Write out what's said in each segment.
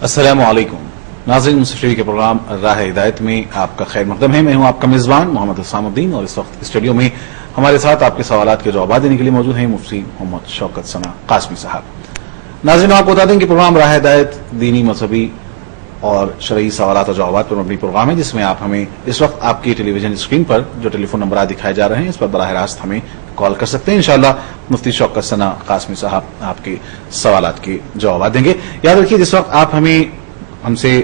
السلام علیکم ناظرین، مسٹری کے پروگرام راہ ہدایت میں آپ کا خیر مقدم ہے۔ میں ہوں آپ کا میزبان محمد حسام الدین، اور اس وقت اسٹوڈیو میں ہمارے ساتھ آپ کے سوالات کے جوابات دینے کے لیے موجود ہیں مفتی محمد شوکت ثنا قاسمی صاحب۔ ناظرین، آپ کو بتا دیں کہ پروگرام راہ ہدایت دینی، مذہبی اور شرعی سوالات اور جوابات پر مبنی پروگرام ہے، جس میں آپ ہمیں اس وقت آپ کی ٹیلی ویژن اسکرین پر جو ٹیلی فون نمبرات دکھائے جا رہے ہیں اس پر براہ راست ہمیں کال کر سکتے ہیں۔ انشاءاللہ مفتی شوکت ثنا قاسمی صاحب آپ کے سوالات کے جوابات دیں گے۔ یاد رکھیے، جس وقت آپ ہم سے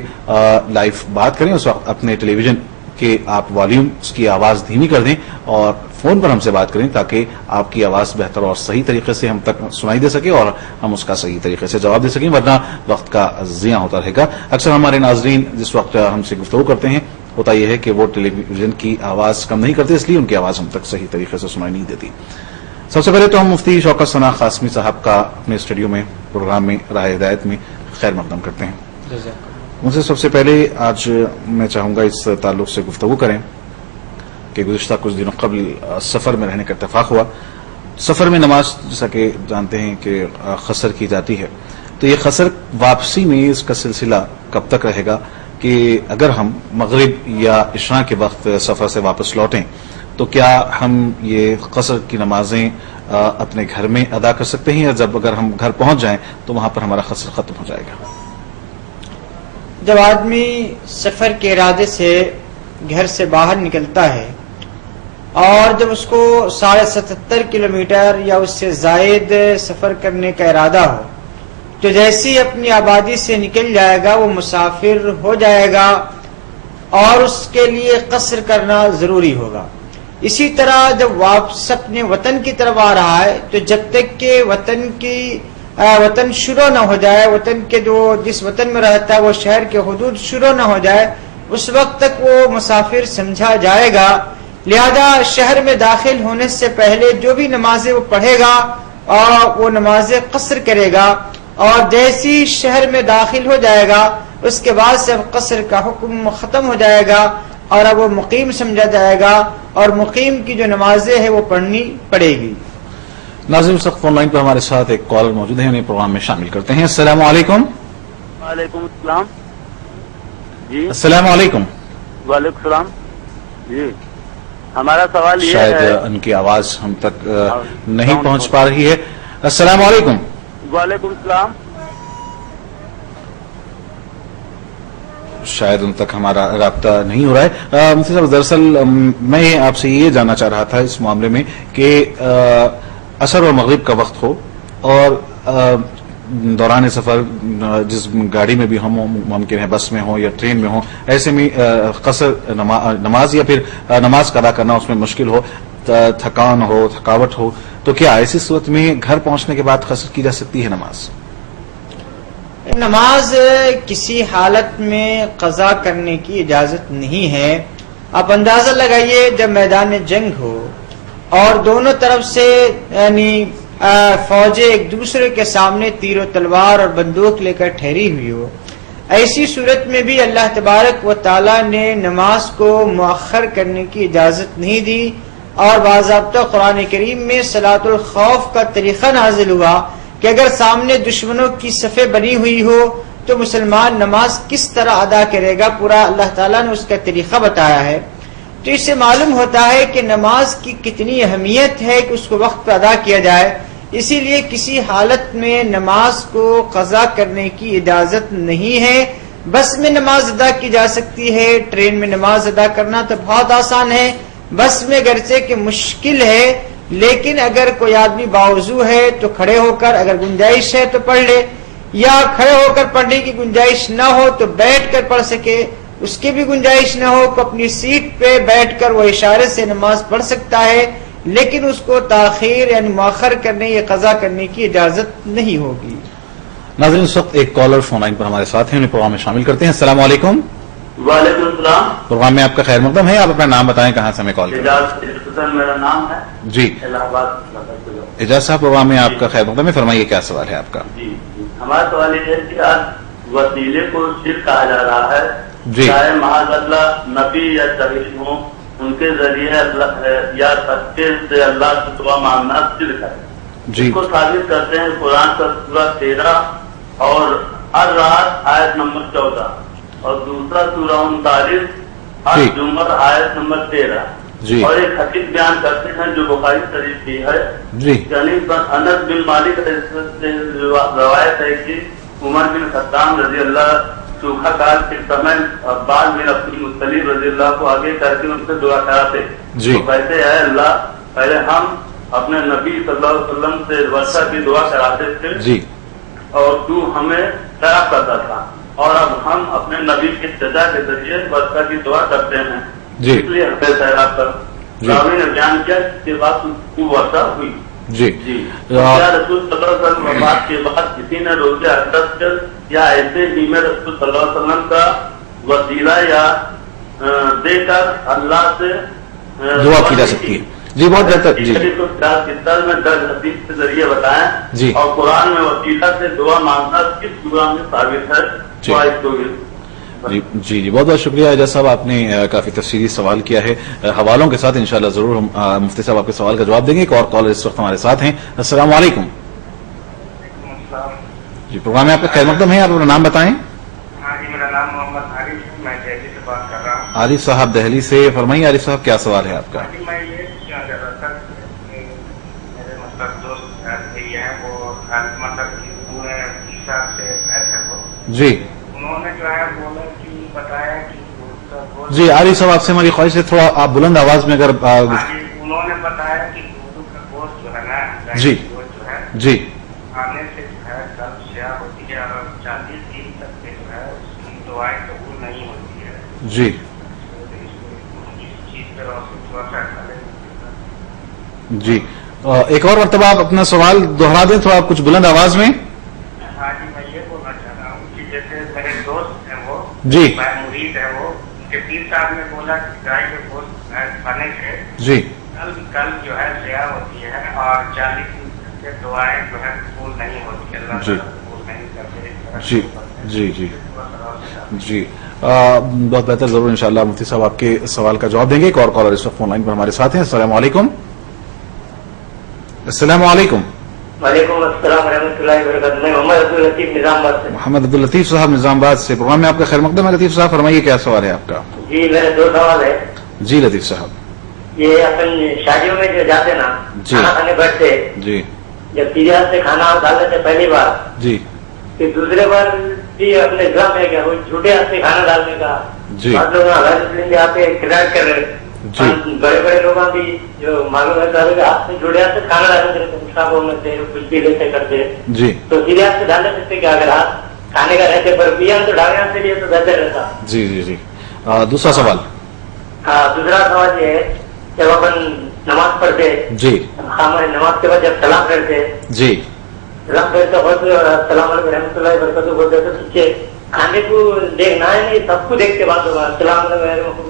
لائیو بات کریں اس وقت اپنے ٹیلی ویژن کے آپ والیوم کی آواز دھیمی کر دیں اور فون پر ہم سے بات کریں، تاکہ آپ کی آواز بہتر اور صحیح طریقے سے ہم تک سنائی دے سکے اور ہم اس کا صحیح طریقے سے جواب دے سکیں، ورنہ وقت کا ضیاع ہوتا رہے گا۔ اکثر ہمارے ناظرین جس وقت ہم سے گفتگو کرتے ہیں، ہوتا یہ ہے کہ وہ ٹیلی ویژن کی آواز کم نہیں کرتے، اس لیے ان کی آواز ہم تک صحیح طریقے سے سنائی نہیں دیتی۔ سب سے پہلے تو ہم مفتی شوکت ثنا قاسمی صاحب کا اپنے اسٹوڈیو میں پروگرام میں راہ ہدایت میں خیر مقدم کرتے ہیں۔ ان سے سب سے پہلے آج میں چاہوں گا اس تعلق سے گفتگو کریں کہ گزشتہ کچھ دنوں قبل سفر میں رہنے کا اتفاق ہوا۔ سفر میں نماز جیسا کہ جانتے ہیں کہ قصر کی جاتی ہے، تو یہ قصر واپسی میں اس کا سلسلہ کب تک رہے گا کہ اگر ہم مغرب یا عشاء کے وقت سفر سے واپس لوٹیں تو کیا ہم یہ قصر کی نمازیں اپنے گھر میں ادا کر سکتے ہیں، یا جب اگر ہم گھر پہنچ جائیں تو وہاں پر ہمارا قصر ختم ہو جائے گا؟ جب آدمی سفر کے ارادے سے گھر سے باہر نکلتا ہے اور جب اس کو 77.5 کلومیٹر یا اس سے زائد سفر کرنے کا ارادہ ہو، تو جیسے ہی اپنی آبادی سے نکل جائے گا وہ مسافر ہو جائے گا اور اس کے لیے قصر کرنا ضروری ہوگا۔ اسی طرح جب واپس اپنے وطن کی طرف آ رہا ہے تو جب تک کہ وطن شروع نہ ہو جائے، وطن کے جس وطن میں رہتا ہے وہ شہر کے حدود شروع نہ ہو جائے، اس وقت تک وہ مسافر سمجھا جائے گا۔ لہذا شہر میں داخل ہونے سے پہلے جو بھی نمازیں وہ پڑھے گا اور وہ نمازیں قصر کرے گا، اور جیسی شہر میں داخل ہو جائے گا اس کے بعد سے اب قصر کا حکم ختم ہو جائے گا اور اب وہ مقیم سمجھا جائے گا اور مقیم کی جو نمازیں ہیں وہ پڑھنی پڑے گی۔ ناظرین، اس وقت فون لائن پر ہمارے ساتھ ایک کالر موجود ہے، انہیں پروگرام میں شامل کرتے ہیں۔ السلام علیکم۔ وعلیکم السلام۔ جی السلام علیکم۔ وعلیکم السلام۔ جی ہمارا سوال یہ ہے، شاید ان کی آواز ہم تک نہیں پہنچ پا رہی ہے۔ السلام علیکم۔ وعلیکم السلام۔ شاید ان تک ہمارا رابطہ نہیں ہو رہا ہے۔ مفتی صاحب، دراصل میں آپ سے یہ جاننا چاہ رہا تھا اس معاملے میں کہ عصر اور مغرب کا وقت ہو اور دوران سفر جس گاڑی میں بھی ہم ممکن ہے، بس میں ہو یا ٹرین میں ہو، ایسے میں قصر نماز یا پھر نماز ادا کرنا اس میں مشکل ہو، تھکان ہو، تھکاوٹ ہو، تو کیا ایسی صورت میں گھر پہنچنے کے بعد قصر کی جا سکتی ہے نماز؟ نماز کسی حالت میں قضا کرنے کی اجازت نہیں ہے۔ آپ اندازہ لگائیے، جب میدان جنگ ہو اور دونوں طرف سے یعنی فوجیں ایک دوسرے کے سامنے تیر و تلوار اور بندوق لے کر ٹھہری ہوئی ہو، ایسی صورت میں بھی اللہ تبارک و تعالی نے نماز کو مؤخر کرنے کی اجازت نہیں دی، اور باضابطہ قرآن کریم میں صلاۃ الخوف کا طریقہ نازل ہوا کہ اگر سامنے دشمنوں کی صفیں بنی ہوئی ہو تو مسلمان نماز کس طرح ادا کرے گا، پورا اللہ تعالیٰ نے اس کا طریقہ بتایا ہے۔ تو اس سے معلوم ہوتا ہے کہ نماز کی کتنی اہمیت ہے کہ اس کو وقت پر ادا کیا جائے۔ اسی لیے کسی حالت میں نماز کو قضا کرنے کی اجازت نہیں ہے۔ بس میں نماز ادا کی جا سکتی ہے، ٹرین میں نماز ادا کرنا تو بہت آسان ہے، بس میں گرچہ کہ مشکل ہے، لیکن اگر کوئی آدمی باوضو ہے تو کھڑے ہو کر، اگر گنجائش ہے تو پڑھ لے، یا کھڑے ہو کر پڑھنے کی گنجائش نہ ہو تو بیٹھ کر پڑھ سکے، اس کی بھی گنجائش نہ ہو تو اپنی سیٹ پہ بیٹھ کر وہ اشارے سے نماز پڑھ سکتا ہے، لیکن اس کو تاخیر یعنی مؤخر کرنے یا قضا کرنے کی اجازت نہیں ہوگی۔ ناظرین، اس وقت ایک کالر فون لائن پر ہمارے ساتھ ہیں، انہیں پروگرام میں شامل کرتے ہیں۔ السلام علیکم۔ وعلیکم السلام۔ پروگرام میں آپ کا خیر مقدم ہے، آپ اپنا نام بتائیں، کہاں سے ہمیں کال کریں؟ اعجاز میرا نام ہے جی الہ آباد۔ اعجاز صاحب، پروگرام میں آپ کا خیر مقدم ہے، فرمائیے کیا سوال ہے آپ کا؟ جی ہمارا سوال یہ ہے کہ آج وسیلے کو شرک کہا جا رہا ہے، جی چاہے معاذ اللہ نبی یا شریف ہوں، ان کے ذریعے اللہ یا سچے سے اللہ سے دعا مانگنا شرک ہے۔ جی اس کو ثابت کرتے ہیں قرآن کا سورہ 13 اور الرعد آیت نمبر 14 اور دوسرا سورہ 39 الزمر آیت نمبر 13 جی اور ایک حدیث بیان کرتے ہیں جو بخاری شریف کی ہے جی یعنی انس بن مالک سے روایت ہے کہ عمر بن خطاب رضی اللہ سوکھا کال کے سمے عباس بن عبد المطلب رضی اللہ کو آگے کر کے ان سے دعا کراتے جی تو کہتے ہیں اللہ پہلے ہم اپنے نبی صلی اللہ علیہ وسلم سے ورثہ کی دعا کراتے تھے جی اور تو ہمیں خراب کرتا تھا اور اب ہم اپنے نبی کی سزا کے ذریعے ورثہ کی دعا کرتے ہیں جی اس لیے ہمیں سیراب کر راوی نے بیان کیا اس کے بعد کو ورثہ ہوئی جی جی کیا رسول صلی اللہ علیہ وسلم وفات کے بعد کسی نے روزے حضرت کر یا ایسے ہی میں رسول صلی اللہ علیہ وسلم کا وسیلہ یا دے کر اللہ سے دعا کی جا سکتی ہے؟ جی بہت بہتر. جی میں درج حدیث کے ذریعے بتائیں جی اور قرآن میں وسیلہ سے دعا مانگنا کس سورہ میں ثابت ہے جی. تو اس کو جی جی جی بہت بہت شکریہ اعجاز صاحب، آپ نے کافی تفصیلی سوال کیا ہے. حوالوں کے ساتھ انشاءاللہ ضرور ہم مفتی صاحب آپ کے سوال کا جواب دیں گے. ایک اور کالر اس وقت ہمارے ساتھ ہیں. السلام علیکم. جی پروگرام میں آپ کا خیر مقدم ہے، آپ اپنا نام بتائیں. ہاں جی، میرا نام محمد عارف ہے، میں دہلی سے بات کر رہا ہوں. عارف صاحب دہلی سے، فرمائیے عارف صاحب کیا سوال ہے آپ کا؟ جی میں یہ کیا کر رہا تھا کہ میرے مطلب دوست یہ ہیں وہ مطلب کہ پورے حساب سے ہے وہ جی انہوں نے جو ہے بولا کہ بتایا کہ جی عارف صاحب آپ سے ہماری خواہش ہے تھوڑا آپ بلند آواز میں اگر انہوں نے بتایا کہ دودھ کا گوشت جو ہے نا جی گوشت جو ہے جی کھانے سے جو ہے قلب سیاہ ہوتی ہے اور 40 دن تک کے جو ہے اس کی دعائیں قبول نہیں ہوتی ہے. جی اس چیز پہ روشنی تھوڑا سا ڈالیں. جی ایک اور مرتبہ آپ اپنا سوال دوہرا دیں تھوڑا کچھ بلند آواز میں. ہاں جی میں یہ بولنا چاہ رہا ہوں کہ جیسے میرے دوست ہیں وہ جی مرید ہے وہ کہ پیر صاحب نے بولا کہ گائے کے گوشت کھانے سے جی کل جو ہے سیاہ ہوتی ہے اور 40 دن کے دعائیں جو ہے قبول نہیں ہوتی ہے، اللہ جی قبول نہیں کرتے. جی جی جی جی بہت بہتر، ضرور انشاءاللہ مفتی صاحب آپ کے سوال کا جواب دیں گے. ایک اور کالر اس وقت فون لائن پر ہمارے ساتھ ہیں. السلام علیکم. السلام علیکم. وعلیکم السلام ورحمۃ اللہ وبرکاتہ. میں محمد عبداللطیف نظام آباد سے. محمد عبداللطیف صاحب نظام آباد سے، پروگرام میں آپ کا خیر مقدم ہے. لطیف صاحب فرمائیے کیا سوال ہے آپ کا؟ جی میرے 2 سوال ہے. جی لطیف صاحب. یہ اپن شادیوں میں جو جاتے نا جی. کھانا کھانے بیٹھتے، جی جب سیدھے ہاتھ سے کھانا ڈال دیتے پہلی بار، جی پھر دوسرے بار بھی اپنے گرم ہے کیا وہ جھوٹے ہاتھ سے کھانا ڈالنے کا. جی بعض لوگ غیر مسلم بھی آتے ہدایت کر رہے، جی. بڑے بڑے لوگ بھی جو معلوم ہے ہاتھ سے جھوٹے ہاتھ سے کھانا ڈالتے پیشابوں میں سے کچھ بھی لیتے کرتے، جی تو سیدھے ہاتھ سے ڈالنے سکتے کیا؟ اگر ہاتھ کھانے کا رہتے پر پیا تو ڈالنے ہاتھ سے لیے تو بہتر رہتا. جی جی جی دوسرا سوال. ہاں دوسرا سوال یہ ہے جب اپن نماز پڑھتے جی نماز کے بعد جب سلام کرتے جی سلام کرتے بہت السلام علیکم رحمۃ اللہ وبرکاتہ بولتے تو پیچھے کھانے کو دیکھنا ہے نہیں سب کو دیکھتے بات ہوگا السلام علیکم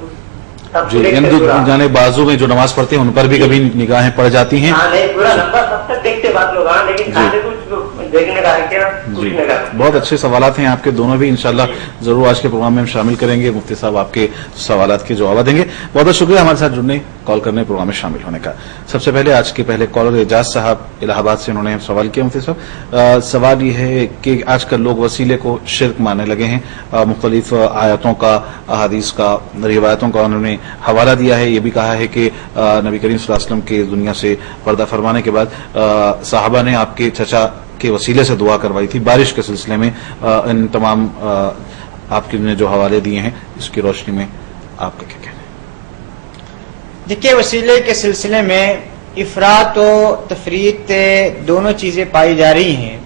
سب جی کو یعنی دیکھتے پورا. جانے بازو میں جو نماز پڑھتے ہیں ان پر بھی کبھی نگاہیں پڑ جاتی ہیں. ہاں نہیں پورا لمبا سب تک دیکھتے بات لوگ. ہاں لیکن کھانے کو دیکھنے کا ہے کیا جی پوچھنے کا. بہت اچھے سوالات ہیں آپ کے دونوں بھی، انشاءاللہ ضرور آج کے پروگرام میں ہم شامل کریں گے. مفتی صاحب آپ کے سوالات کے جواب دیں گے. بہت بہت شکریہ ہمارے ساتھ جڑنے، کال کرنے، پروگرام میں شامل ہونے کا. سب سے پہلے آج کے پہلے کالر اعجاز صاحب الہ آباد سے، انہوں نے سوال کیا. مفتی صاحب سوال یہ ہے کہ آج کل لوگ وسیلے کو شرک ماننے لگے ہیں. مختلف آیتوں کا، احادیث کا، روایتوں کا انہوں نے حوالہ دیا ہے. یہ بھی کہا ہے کہ نبی کریم صلی اللہ علیہ وسلم کے دنیا سے پردہ فرمانے کے بعد صحابہ نے آپ کے چچا کے وسیلے سے دعا کروائی تھی بارش کے سلسلے میں. ان تمام آپ کے نے جو حوالے دیے ہیں اس کی روشنی میں آپ کا کیا کہنا ہے؟ دیکھیے وسیلے کے سلسلے میں افراط و تفریط دونوں چیزیں پائی جا رہی ہیں.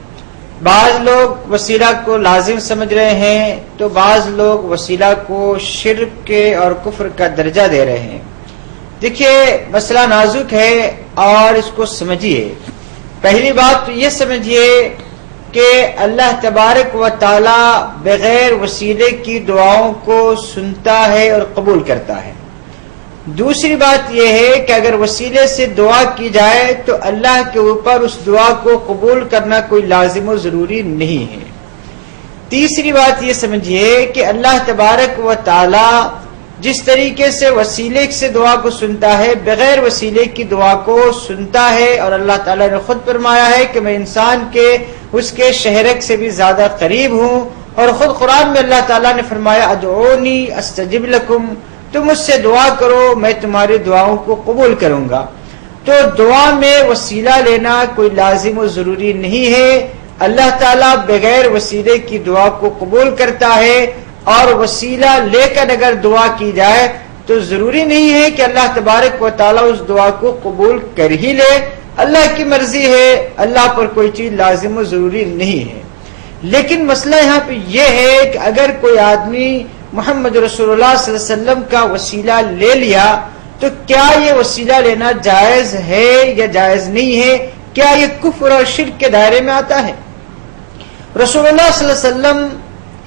بعض لوگ وسیلہ کو لازم سمجھ رہے ہیں تو بعض لوگ وسیلہ کو شرک اور کفر کا درجہ دے رہے ہیں. دیکھیے مسئلہ نازک ہے اور اس کو سمجھیے. پہلی بات تو یہ سمجھیے کہ اللہ تبارک و تعالی بغیر وسیلے کی دعاؤں کو سنتا ہے اور قبول کرتا ہے. دوسری بات یہ ہے کہ اگر وسیلے سے دعا کی جائے تو اللہ کے اوپر اس دعا کو قبول کرنا کوئی لازم و ضروری نہیں ہے. تیسری بات یہ سمجھیے کہ اللہ تبارک و تعالی جس طریقے سے وسیلے سے دعا کو سنتا ہے بغیر وسیلے کی دعا کو سنتا ہے، اور اللہ تعالیٰ نے خود فرمایا ہے کہ میں انسان کے اس کے شہرک سے بھی زیادہ قریب ہوں، اور خود قرآن میں اللہ تعالیٰ نے فرمایا ادعونی استجب لکم، تم مجھ سے دعا کرو میں تمہاری دعاؤں کو قبول کروں گا۔ تو دعا میں وسیلہ لینا کوئی لازم و ضروری نہیں ہے، اللہ تعالیٰ بغیر وسیلے کی دعا کو قبول کرتا ہے، اور وسیلہ لے کر اگر دعا کی جائے تو ضروری نہیں ہے کہ اللہ تبارک و تعالیٰ اس دعا کو قبول کر ہی لے، اللہ کی مرضی ہے، اللہ پر کوئی چیز لازم و ضروری نہیں ہے۔ لیکن مسئلہ یہاں پہ یہ ہے کہ اگر کوئی آدمی محمد رسول اللہ صلی اللہ علیہ وسلم کا وسیلہ لے لیا تو کیا یہ وسیلہ لینا جائز ہے یا جائز نہیں ہے؟ کیا یہ کفر اور شرک کے دائرے میں آتا ہے؟ رسول اللہ صلی اللہ علیہ وسلم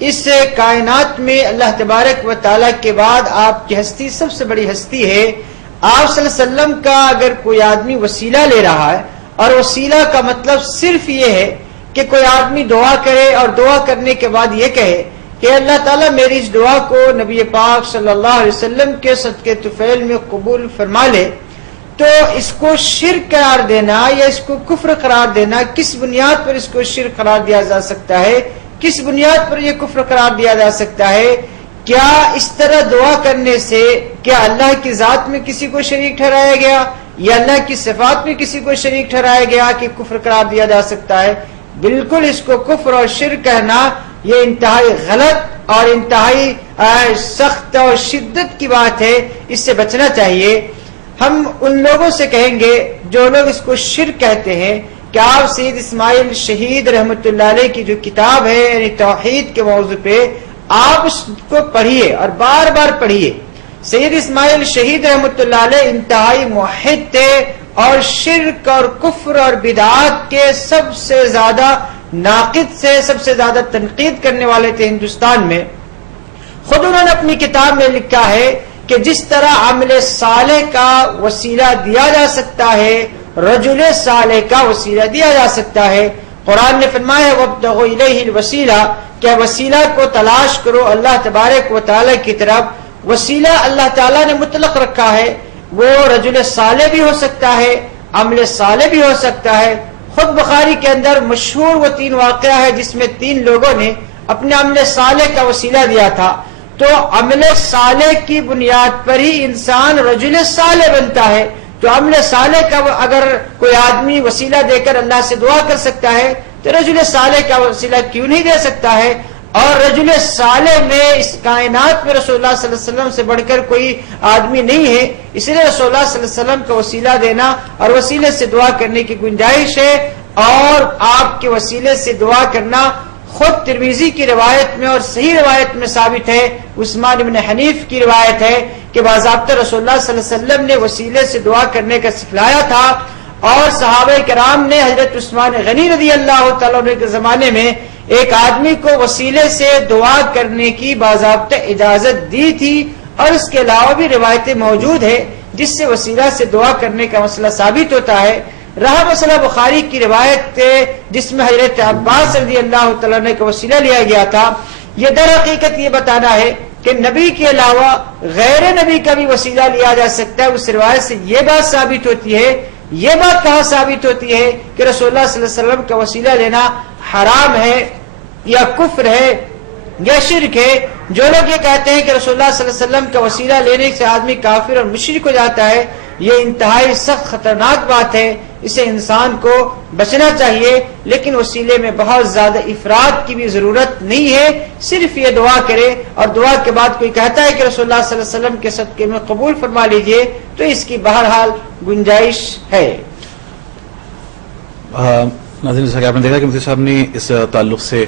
اس کائنات میں اللہ تبارک و تعالیٰ کے بعد آپ کی ہستی سب سے بڑی ہستی ہے۔ آپ صلی اللہ علیہ وسلم کا اگر کوئی آدمی وسیلہ لے رہا ہے، اور وسیلہ کا مطلب صرف یہ ہے کہ کوئی آدمی دعا کرے اور دعا کرنے کے بعد یہ کہے کہ اللہ تعالیٰ میری اس دعا کو نبی پاک صلی اللہ علیہ وسلم کے صدقے طفیل میں قبول فرما لے، تو اس کو شرک قرار دینا یا اس کو کفر قرار دینا، کس بنیاد پر اس کو شرک قرار دیا جا سکتا ہے؟ کس بنیاد پر یہ کفر قرار دیا جا سکتا ہے؟ کیا اس طرح دعا کرنے سے کیا اللہ کی ذات میں کسی کو شریک ٹھہرایا گیا یا اللہ کی صفات میں کسی کو شریک ٹھہرایا گیا کہ کفر قرار دیا جا سکتا ہے؟ بالکل اس کو کفر اور شرک کہنا یہ انتہائی غلط اور انتہائی سخت اور شدت کی بات ہے، اس سے بچنا چاہیے۔ ہم ان لوگوں سے کہیں گے جو لوگ اس کو شرک کہتے ہیں کہ آپ سید اسماعیل شہید رحمۃ اللہ علیہ کی جو کتاب ہے یعنی توحید کے موضوع پہ آپ اس کو پڑھیے اور بار بار پڑھیے۔ سید اسماعیل شہید رحمۃ اللہ علیہ انتہائی موحد تھے اور شرک اور کفر اور بدعات کے سب سے زیادہ ناقد سے سب سے زیادہ تنقید کرنے والے تھے ہندوستان میں۔ خود انہوں نے اپنی کتاب میں لکھا ہے کہ جس طرح عمل صالح کا وسیلہ دیا جا سکتا ہے، رجل صالح کا وسیلہ دیا جا سکتا ہے۔ قرآن نے فرمایا وابتغوا الیہ الوسیلہ، کہ وسیلہ کو تلاش کرو اللہ تبارک و تعالی کی طرف۔ وسیلہ اللہ تعالیٰ نے مطلق رکھا ہے، وہ رجل صالح بھی ہو سکتا ہے، عمل صالح بھی ہو سکتا ہے۔ خود بخاری کے اندر مشہور وہ 3 واقعہ ہے جس میں 3 لوگوں نے اپنے عمل صالح کا وسیلہ دیا تھا۔ تو عمل صالح کی بنیاد پر ہی انسان رجل صالح بنتا ہے۔ تو عمل صالح کا اگر کوئی آدمی وسیلہ دے کر اللہ سے دعا کر سکتا ہے تو رجل صالح کا وسیلہ کیوں نہیں دے سکتا ہے؟ اور رجل صالح میں اس کائنات میں رسول اللہ صلی اللہ علیہ وسلم سے بڑھ کر کوئی آدمی نہیں ہے، اس لیے رسول اللہ صلی اللہ علیہ وسلم کا وسیلہ دینا اور وسیلے سے دعا کرنے کی گنجائش ہے۔ اور آپ کے وسیلے سے دعا کرنا خود ترمذی کی روایت میں اور صحیح روایت میں ثابت ہے، عثمان بن حنیف کی روایت ہے کہ باضابطہ رسول اللہ صلی اللہ علیہ وسلم نے وسیلے سے دعا کرنے کا سکھلایا تھا، اور صحابہ کرام نے حضرت عثمان غنی رضی اللہ تعالیٰ عنہ کے زمانے میں ایک آدمی کو وسیلے سے دعا کرنے کی باضابطہ اجازت دی تھی، اور اس کے علاوہ بھی روایتیں موجود ہیں جس سے وسیلہ سے دعا کرنے کا مسئلہ ثابت ہوتا ہے۔ رہا مسئلہ بخاری کی روایت جس میں حضرت عباس رضی اللہ تعالیٰ عنہ کا وسیلہ لیا گیا تھا، یہ در حقیقت یہ بتانا ہے کہ نبی کے علاوہ غیر نبی کا بھی وسیلہ لیا جا سکتا ہے۔ اس روایت سے یہ بات ثابت ہوتی ہے، یہ بات کہاں ثابت ہوتی ہے کہ رسول اللہ صلی اللہ علیہ وسلم کا وسیلہ لینا حرام ہے یا کفر ہے یا شرک ہے؟ جو لوگ یہ کہتے ہیں کہ رسول اللہ صلی اللہ علیہ وسلم کا وسیلہ لینے سے آدمی کافر اور مشرک ہو جاتا ہے، یہ انتہائی سخت خطرناک بات ہے، اسے انسان کو بچنا چاہیے۔ لیکن وسیلے میں بہت زیادہ افراد کی بھی ضرورت نہیں ہے، صرف یہ دعا کرے، اور دعا کے بعد کوئی کہتا ہے کہ رسول اللہ صلی اللہ علیہ وسلم کے صدقے میں قبول فرما لیجئے تو اس کی بہرحال گنجائش ہے۔ ناظرین، جیسا کہ آپ نے دیکھا کہ مفتی صاحب نے اس تعلق سے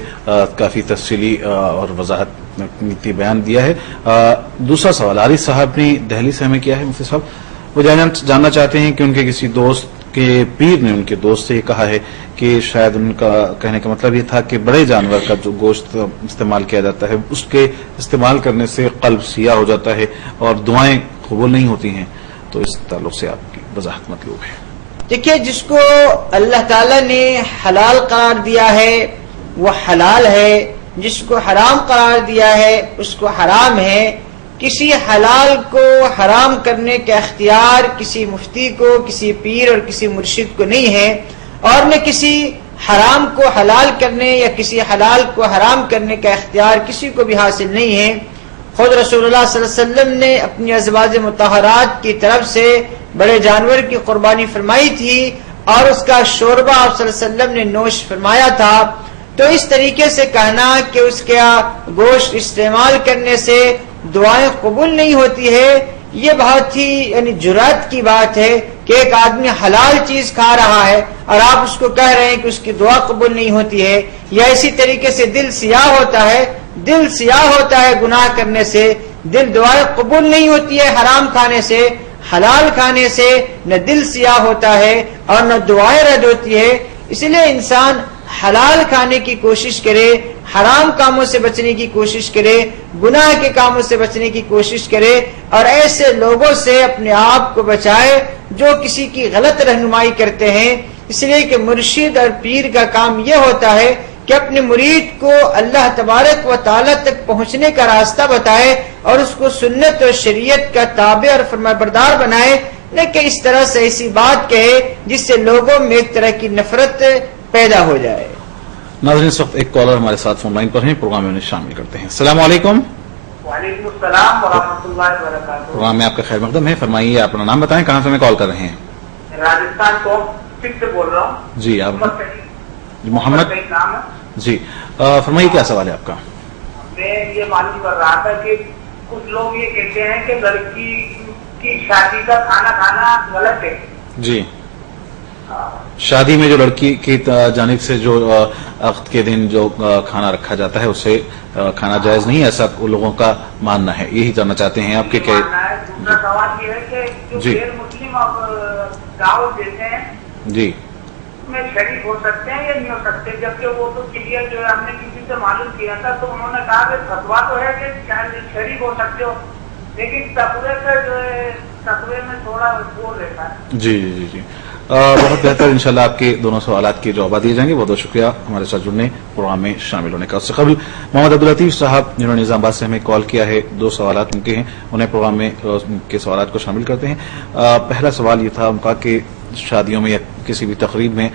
کافی تفصیلی اور وضاحت بیان دیا ہے۔ دوسرا سوال عارف صاحب نے دہلی سے ہمیں کیا ہے مفتی صاحب، وہ جاننا چاہتے ہیں کہ ان کے کسی دوست کے پیر نے ان کے دوست سے یہ کہا ہے کہ شاید ان کا کہنے کا مطلب یہ تھا کہ بڑے جانور کا جو گوشت استعمال کیا جاتا ہے اس کے استعمال کرنے سے قلب سیاہ ہو جاتا ہے اور دعائیں قبول نہیں ہوتی ہیں، تو اس تعلق سے آپ کی وضاحت مطلوب ہے۔ دیکھیے، جس کو اللہ تعالیٰ نے حلال قرار دیا ہے وہ حلال ہے، جس کو حرام قرار دیا ہے اس کو حرام ہے۔ کسی حلال کو حرام کرنے کا اختیار کسی مفتی کو، کسی پیر اور کسی مرشد کو نہیں ہے، اور نہ کسی حرام کو حلال کرنے یا کسی حلال کو حرام کرنے کا اختیار کسی کو بھی حاصل نہیں ہے۔ خود رسول اللہ صلی اللہ علیہ وسلم نے اپنی ازواج مطہرات کی طرف سے بڑے جانور کی قربانی فرمائی تھی اور اس کا شوربہ آپ صلی اللہ علیہ وسلم نے نوش فرمایا تھا۔ تو اس طریقے سے کہنا کہ اس کا گوشت استعمال کرنے سے دعائیں قبول نہیں ہوتی ہے، یہ بہت ہی یعنی جرأت کی بات ہے کہ ایک آدمی حلال چیز کھا رہا ہے اور آپ اس کو کہہ رہے ہیں کہ اس کی دعا قبول نہیں ہوتی ہے۔ یا اسی طریقے سے دل سیاہ ہوتا ہے گناہ کرنے سے، دل دعائیں قبول نہیں ہوتی ہے حرام کھانے سے، حلال کھانے سے نہ دل سیاہ ہوتا ہے اور نہ دعائیں رد ہوتی ہے۔ اس لیے انسان حلال کھانے کی کوشش کرے، حرام کاموں سے بچنے کی کوشش کرے، گناہ کے کاموں سے بچنے کی کوشش کرے، اور ایسے لوگوں سے اپنے آپ کو بچائے جو کسی کی غلط رہنمائی کرتے ہیں۔ اس لیے کہ مرشد اور پیر کا کام یہ ہوتا ہے کہ اپنے مرید کو اللہ تبارک و تعالی تک پہنچنے کا راستہ بتائے اور اس کو سنت اور شریعت کا تابع اور فرمانبردار بنائے، نہ کہ اس طرح سے ایسی بات کہے جس سے لوگوں میں ایک طرح کی نفرت پیدا ہو جائے۔ ناظرین اس وقت ایک کالر ہمارے ساتھ فون لائن پر ہیں، پروگرام میں انہیں شامل کرتے ہیں۔ السلام علیکم۔ وعلیکم السلام ورحمۃ اللہ وبرکاتہ۔ پروگرام میں آپ کا خیر مقدم ہے، فرمائیے اپنا نام بتائیں، کہاں سے ہمیں کال کر رہے ہیں؟ راجستھان سے بول رہا ہوں۔ جی آپ محمد نام ہے جی، فرمائیے کیا سوال ہے آپ کا؟ میں یہ معلوم کر رہا تھا کہ کچھ لوگ یہ کہتے ہیں کہ لڑکی کی شادی کا کھانا کھانا غلط ہے۔ جی، شادی میں جو لڑکی کی جانب سے جو عقد کے دن جو کھانا رکھا جاتا ہے اسے کھانا جائز نہیں، ایسا لوگوں کا ماننا ہے، یہی جاننا چاہتے ہیں آپ کے کہ دوسرا سوال یہ ہے کہ جو جی غیر مسلم دعوت دیتے ہیں جی میں شریک ہو سکتے ہیں یا نہیں ہو سکتے، جبکہ وہ تو کلیئر جو ہے ہم نے کسی سے معلوم کیا تھا تو انہوں نے کہا کہ فتوا تو ہے کہ شریک ہو سکتے ہو، لیکن تقوی کا جو ہے تقوی میں تھوڑا وہ رہتا ہے۔ جی جی جی بہت بہتر، انشاءاللہ آپ کے دونوں سوالات کے جوابات دیے جائیں گے۔ بہت بہت شکریہ ہمارے ساتھ جڑنے، پروگرام میں شامل ہونے کا۔ اس سے قبل محمد عبداللطیف صاحب جنہوں نے نظام آباد سے ہمیں کال کیا ہے، دو سوالات ان کے ہیں، انہیں پروگرام میں کے سوالات کو شامل کرتے ہیں۔ پہلا سوال یہ تھا ان کا کہ شادیوں میں یا کسی بھی تقریب میں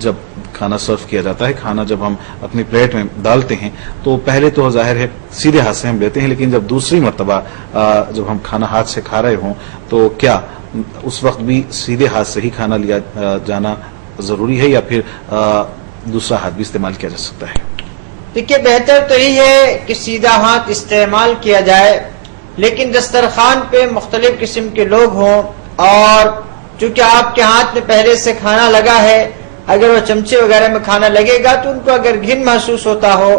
جب کھانا سرو کیا جاتا ہے، کھانا جب ہم اپنی پلیٹ میں ڈالتے ہیں تو پہلے تو ظاہر ہے سیدھے ہاتھ سے ہم لیتے ہیں، لیکن جب دوسری مرتبہ جب ہم کھانا ہاتھ سے کھا رہے ہوں تو کیا اس وقت بھی سیدھے ہاتھ سے ہی کھانا لیا جانا ضروری ہے یا پھر دوسرا ہاتھ بھی استعمال کیا جا سکتا ہے؟ دیکھیے بہتر تو یہی ہے کہ سیدھا ہاتھ استعمال کیا جائے، لیکن دسترخوان پہ مختلف قسم کے لوگ ہوں اور چونکہ آپ کے ہاتھ میں پہلے سے کھانا لگا ہے، اگر وہ چمچے وغیرہ میں کھانا لگے گا تو ان کو اگر گھن محسوس ہوتا ہو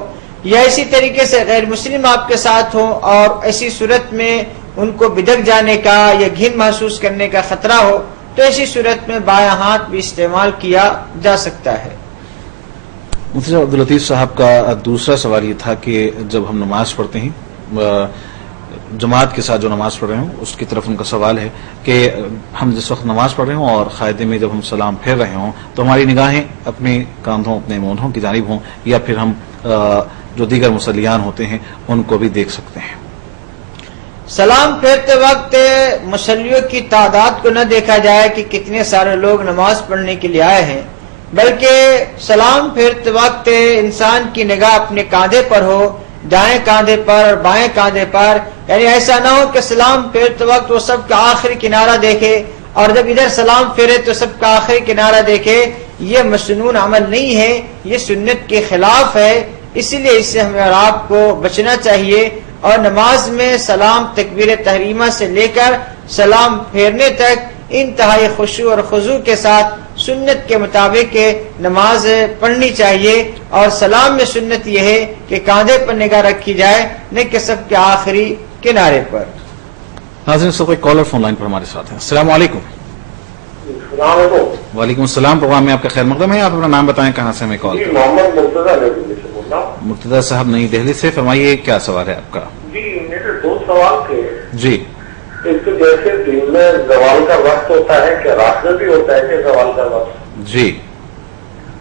یا اسی طریقے سے غیر مسلم آپ کے ساتھ ہوں اور ایسی صورت میں ان کو بدک جانے کا یا گھن محسوس کرنے کا خطرہ ہو تو ایسی صورت میں بایاں ہاتھ بھی استعمال کیا جا سکتا ہے۔ مفتی عبداللطیف صاحب کا دوسرا سوال یہ تھا کہ جب ہم نماز پڑھتے ہیں، جماعت کے ساتھ جو نماز پڑھ رہے ہوں اس کی طرف ان کا سوال ہے کہ ہم جس وقت نماز پڑھ رہے ہوں اور قاعدے میں جب ہم سلام پھیر رہے ہوں تو ہماری نگاہیں اپنے کاندھوں اپنے مونڈھوں کی جانب ہوں یا پھر ہم جو دیگر مصلیان ہوتے ہیں ان کو بھی دیکھ سکتے ہیں؟ سلام پھیرتے وقت مصلیوں کی تعداد کو نہ دیکھا جائے کہ کتنے سارے لوگ نماز پڑھنے کے لیے آئے ہیں، بلکہ سلام پھیرتے وقت انسان کی نگاہ اپنے کاندھے پر ہو، دائیں کاندھے پر اور بائیں کاندھے پر، یعنی ایسا نہ ہو کہ سلام پھیرتے وقت وہ سب کا آخری کنارہ دیکھے اور جب ادھر سلام پھیرے تو سب کا آخری کنارہ دیکھے۔ یہ مسنون عمل نہیں ہے، یہ سنت کے خلاف ہے، اسی لیے اس سے ہمیں اور آپ کو بچنا چاہیے اور نماز میں سلام تکبیر تحریمہ سے لے کر سلام پھیرنے تک انتہائی خشوع اور خضوع کے ساتھ سنت کے مطابق نماز پڑھنی چاہیے، اور سلام میں سنت یہ ہے کہ کاندھے پر نگاہ رکھی جائے نہ کہ سب کے آخری کنارے پر۔ ناظرین سب ایک کالر فون لائن پر ہمارے ساتھ ہیں۔ السلام علیکم۔ السلام علیکم۔ وعلیکم السلام، پروگرام میں آپ کا خیر مقدم ہے، آپ اپنا نام بتائیں، کہاں سے ہمیں کال؟ جی محمد مرتضیٰ نئی دہلی سے بول رہا ہوں۔ مرتضیٰ صاحب نئی دہلی سے، فرمائیے کیا سوال ہے آپ کا؟ جی میرے دو سوال تھے۔ جی، ایک تو جیسے دن میں زوال کا وقت ہوتا ہے کہ رات میں بھی ہوتا ہے کہ زوال کا وقت، جی،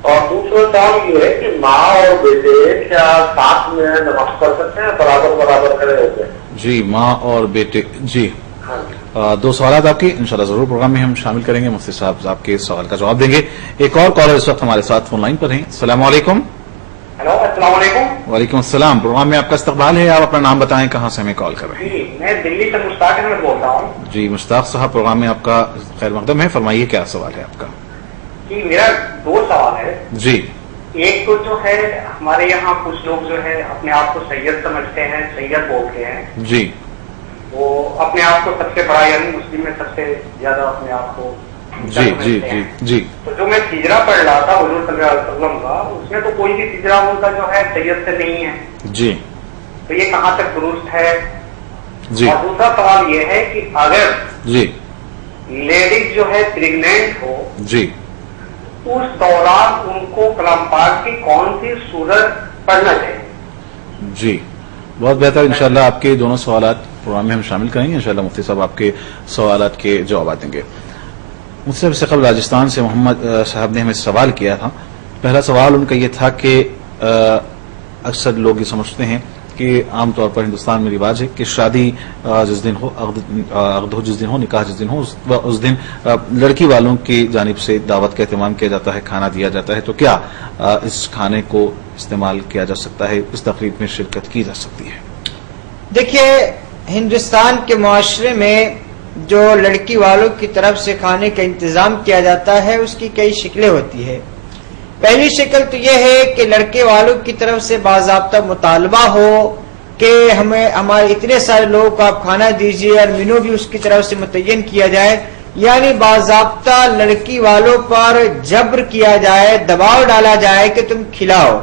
اور دوسرا سوال یہ ہے کہ ماں اور بیٹے کیا ساتھ میں نماز پڑھ سکتے ہیں، برابر برابر کھڑے ہوتے ہیں؟ جی ماں اور بیٹے، جی ہاں جی. دو سوالات آپ کے انشاءاللہ ضرور پروگرام میں ہم شامل کریں گے. مفتی صاحب آپ کے سوال کا جواب دیں گے. ایک اور کالر اس وقت ہمارے ساتھ فون لائن پر ہیں. السلام علیکم. ہلو السلام علیکم. وعلیکم السلام. پروگرام میں آپ کا استقبال ہے. آپ اپنا نام بتائیں, کہاں سے ہمیں کال کر رہے ہیں؟ جی میں دلی سے مشتاق احمد بول رہا ہوں. جی مشتاق صاحب, پروگرام میں آپ کا خیر مقدم ہے. فرمائیے کیا سوال ہے آپ کا؟ جی میرا دو سوال ہے. جی ایک تو جو ہے ہمارے یہاں کچھ لوگ جو ہے اپنے آپ کو سید سمجھتے ہیں, سید بولتے ہیں. جی وہ اپنے آپ کو سب سے بڑا, یعنی مسلم میں سب سے زیادہ اپنے آپ کو جی جی جی جی تو جو میں ہجرا پڑھ رہا تھا حضور صلی اللہ علیہ وسلم کا, اس میں تو کوئی بھی ہجرا ان کا جو ہے سید سے نہیں ہے. جی تو یہ کہاں تک درست ہے؟ جی اور دوسرا سوال یہ ہے کہ اگر جی لیڈیز جو ہے پریگنینٹ ہو, جی اس دوران ان کو کلام پاک کی کون سی سورت پڑھنا چاہیے؟ جی بہت بہتر. انشاءاللہ آپ کے دونوں سوالات پروگرام میں ہم شامل کریں گے. انشاءاللہ مفتی صاحب آپ کے سوالات کے جوابات دیں گے. مجھ سے قبل راجستھان سے محمد صاحب نے ہمیں سوال کیا تھا. پہلا سوال ان کا یہ تھا کہ اکثر لوگ یہ سمجھتے ہیں کہ عام طور پر ہندوستان میں رواج ہے کہ شادی جس دن ہو, عقد ہو جس دن ہو, نکاح جس دن ہو, اس دن لڑکی والوں کی جانب سے دعوت کا اہتمام کیا جاتا ہے, کھانا دیا جاتا ہے. تو کیا اس کھانے کو استعمال کیا جا سکتا ہے, اس تقریب میں شرکت کی جا سکتی ہے؟ دیکھیے ہندوستان کے معاشرے میں جو لڑکی والوں کی طرف سے کھانے کا انتظام کیا جاتا ہے اس کی کئی شکلیں ہوتی ہے. پہلی شکل تو یہ ہے کہ لڑکے والوں کی طرف سے باضابطہ مطالبہ ہو کہ ہمارے اتنے سارے لوگوں کو آپ کھانا دیجیے, اور مینو بھی اس کی طرف سے متعین کیا جائے, یعنی باضابطہ لڑکی والوں پر جبر کیا جائے, دباؤ ڈالا جائے کہ تم کھلاؤ.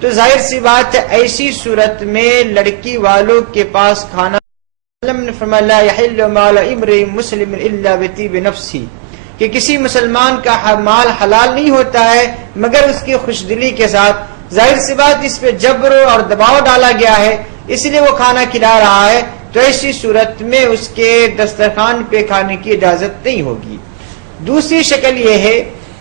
تو ظاہر سی بات ہے ایسی صورت میں لڑکی والوں کے پاس کھانا, نے فرمایا لا یحل مال امرئ مسلم الا بطیب نفسی, کہ کسی مسلمان کا مال حلال نہیں ہوتا ہے مگر اس کی خوش دلی کے ساتھ. ظاہر سی بات اس پہ جبر اور دباؤ ڈالا گیا ہے, اس لیے وہ کھانا کھلا رہا ہے. تو ایسی صورت میں اس کے دسترخوان پہ کھانے کی اجازت نہیں ہوگی. دوسری شکل یہ ہے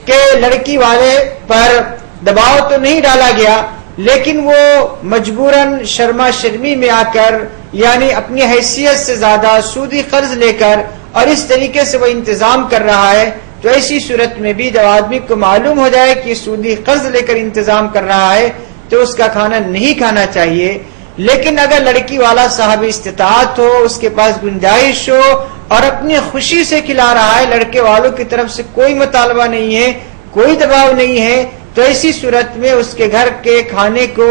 کہ لڑکی والے پر دباؤ تو نہیں ڈالا گیا, لیکن وہ مجبوراً شرما شرمی میں آ کر, یعنی اپنی حیثیت سے زیادہ سودی قرض لے کر اور اس طریقے سے وہ انتظام کر رہا ہے. تو ایسی صورت میں بھی جب آدمی کو معلوم ہو جائے کہ سودی قرض لے کر انتظام کر رہا ہے تو اس کا کھانا نہیں کھانا چاہیے. لیکن اگر لڑکی والا صاحب استطاعت ہو, اس کے پاس گنجائش ہو اور اپنی خوشی سے کھلا رہا ہے, لڑکے والوں کی طرف سے کوئی مطالبہ نہیں ہے, کوئی دباؤ نہیں ہے, تو ایسی صورت میں اس کے گھر کے کھانے کو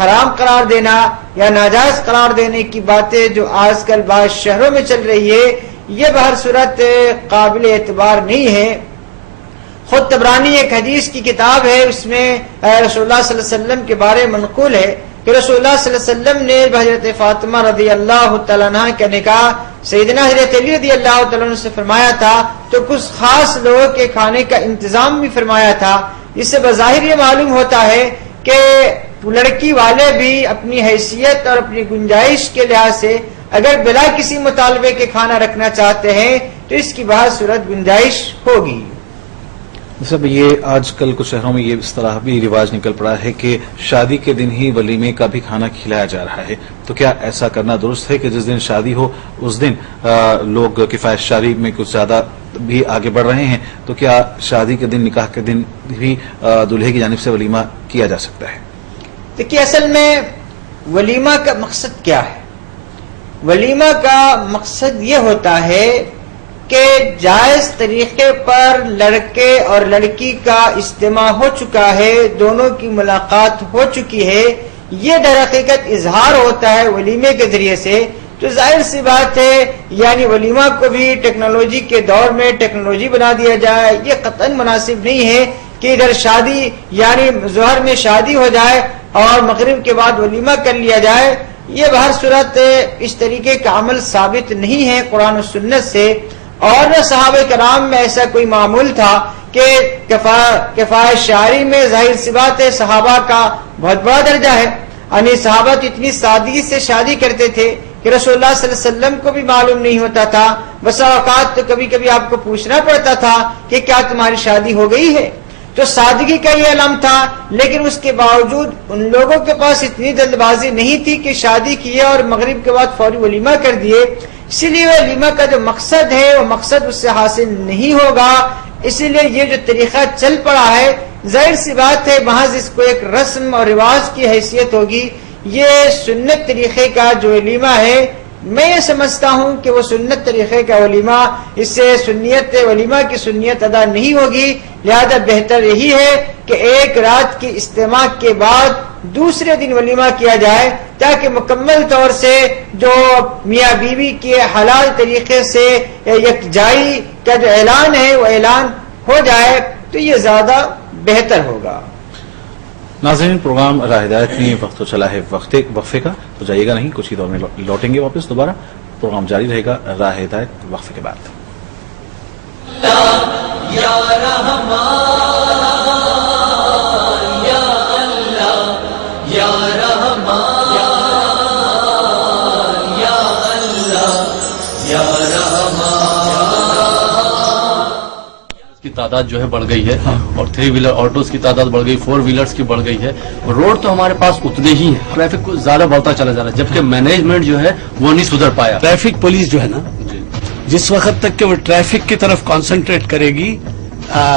حرام قرار دینا یا ناجائز قرار دینے کی باتیں جو آج کل بعض شہروں میں چل رہی ہے, یہ بہر صورت قابل اعتبار نہیں ہے. خود طبرانی ایک حدیث کی کتاب ہے, اس میں رسول اللہ صلی اللہ علیہ وسلم کے بارے منقول ہے کہ رسول اللہ صلی اللہ علیہ وسلم نے حضرت فاطمہ رضی اللہ تعالیٰ عنہ کا نکاح سیدنا حضرت علی رضی اللہ تعالیٰ عنہ سے فرمایا تھا, تو کچھ خاص لوگوں کے کھانے کا انتظام بھی فرمایا تھا. اس سے بظاہر یہ معلوم ہوتا ہے کہ لڑکی والے بھی اپنی حیثیت اور اپنی گنجائش کے لحاظ سے اگر بلا کسی مطالبے کے کھانا رکھنا چاہتے ہیں تو اس کی بہت صورت گنجائش ہوگی. سب یہ آج کل کچھ شہروں میں یہ اس طرح بھی رواج نکل پڑا ہے کہ شادی کے دن ہی ولیمے کا بھی کھانا کھلایا جا رہا ہے. تو کیا ایسا کرنا درست ہے کہ جس دن شادی ہو اس دن لوگ کفایت شاری میں کچھ زیادہ بھی آگے بڑھ رہے ہیں, تو کیا شادی کے دن, نکاح کے دن بھی دولہے کی جانب سے ولیمہ کیا جا سکتا ہے؟ دیکھیے اصل میں ولیمہ کا مقصد کیا ہے؟ ولیمہ کا مقصد یہ ہوتا ہے کہ جائز طریقے پر لڑکے اور لڑکی کا اجتماع ہو چکا ہے, دونوں کی ملاقات ہو چکی ہے, یہ در حقیقت اظہار ہوتا ہے ولیمے کے ذریعے سے. تو ظاہر سی بات ہے یعنی ولیمہ کو بھی ٹیکنالوجی کے دور میں ٹیکنالوجی بنا دیا جائے, یہ قطعاً مناسب نہیں ہے کہ ادھر شادی یعنی ظہر میں شادی ہو جائے اور مغرب کے بعد ولیمہ کر لیا جائے. یہ بہر صورت اس طریقے کا عمل ثابت نہیں ہے قرآن و سنت سے, اور نہ صحابہ کرام میں ایسا کوئی معمول تھا کہ کفایت شعری میں ظاہر سی بات ہے صحابہ کا بہت بڑا درجہ ہے, یعنی صحابہ اتنی سادگی سے شادی کرتے تھے کہ رسول اللہ صلی اللہ علیہ وسلم کو بھی معلوم نہیں ہوتا تھا. بسا اوقات تو کبھی کبھی آپ کو پوچھنا پڑتا تھا کہ کیا تمہاری شادی ہو گئی ہے. تو سادگی کا یہ علم تھا، لیکن اس کے باوجود ان لوگوں کے پاس اتنی جلد بازی نہیں تھی کہ شادی کیے اور مغرب کے بعد فوری ولیمہ کر دیے، اسی لیے ولیمہ کا جو مقصد ہے وہ مقصد اس سے حاصل نہیں ہوگا۔ اسی لیے یہ جو طریقہ چل پڑا ہے، ظاہر سی بات ہے محض اس کو ایک رسم اور رواج کی حیثیت ہوگی۔ یہ سنت طریقے کا جو ولیمہ ہے، میں یہ سمجھتا ہوں کہ وہ سنت طریقے کا ولیمہ، اس سے سنیت ولیمہ کی سنیت ادا نہیں ہوگی، لہذا بہتر یہی ہے کہ ایک رات کی اجتماع کے بعد دوسرے دن ولیمہ کیا جائے، تاکہ مکمل طور سے جو میاں بیوی کے حلال طریقے سے یکجائی کا جو اعلان ہے وہ اعلان ہو جائے، تو یہ زیادہ بہتر ہوگا۔ ناظرین، پروگرام راہ ہدایت میں وقت تو چلا ہے وقفے کا، تو جائیے گا نہیں، کچھ ہی دور میں لوٹیں گے واپس دوبارہ۔ پروگرام جاری رہے گا راہ ہدایت وقفے کے بعد۔ کی تعداد جو ہے بڑھ گئی ہے، اور 3 ویلر آٹوز کی تعداد بڑھ گئی، 4 ویلرز کی بڑھ گئی ہے۔ روڈ تو ہمارے پاس اتنے ہی ہیں، ٹریفک زیادہ بڑھتا چلا جا رہا ہے، جبکہ مینجمنٹ جو ہے وہ نہیں سدھر پایا۔ ٹریفک پولیس جو ہے نا، جس وقت تک کہ وہ ٹریفک کی طرف کانسنٹریٹ کرے گی،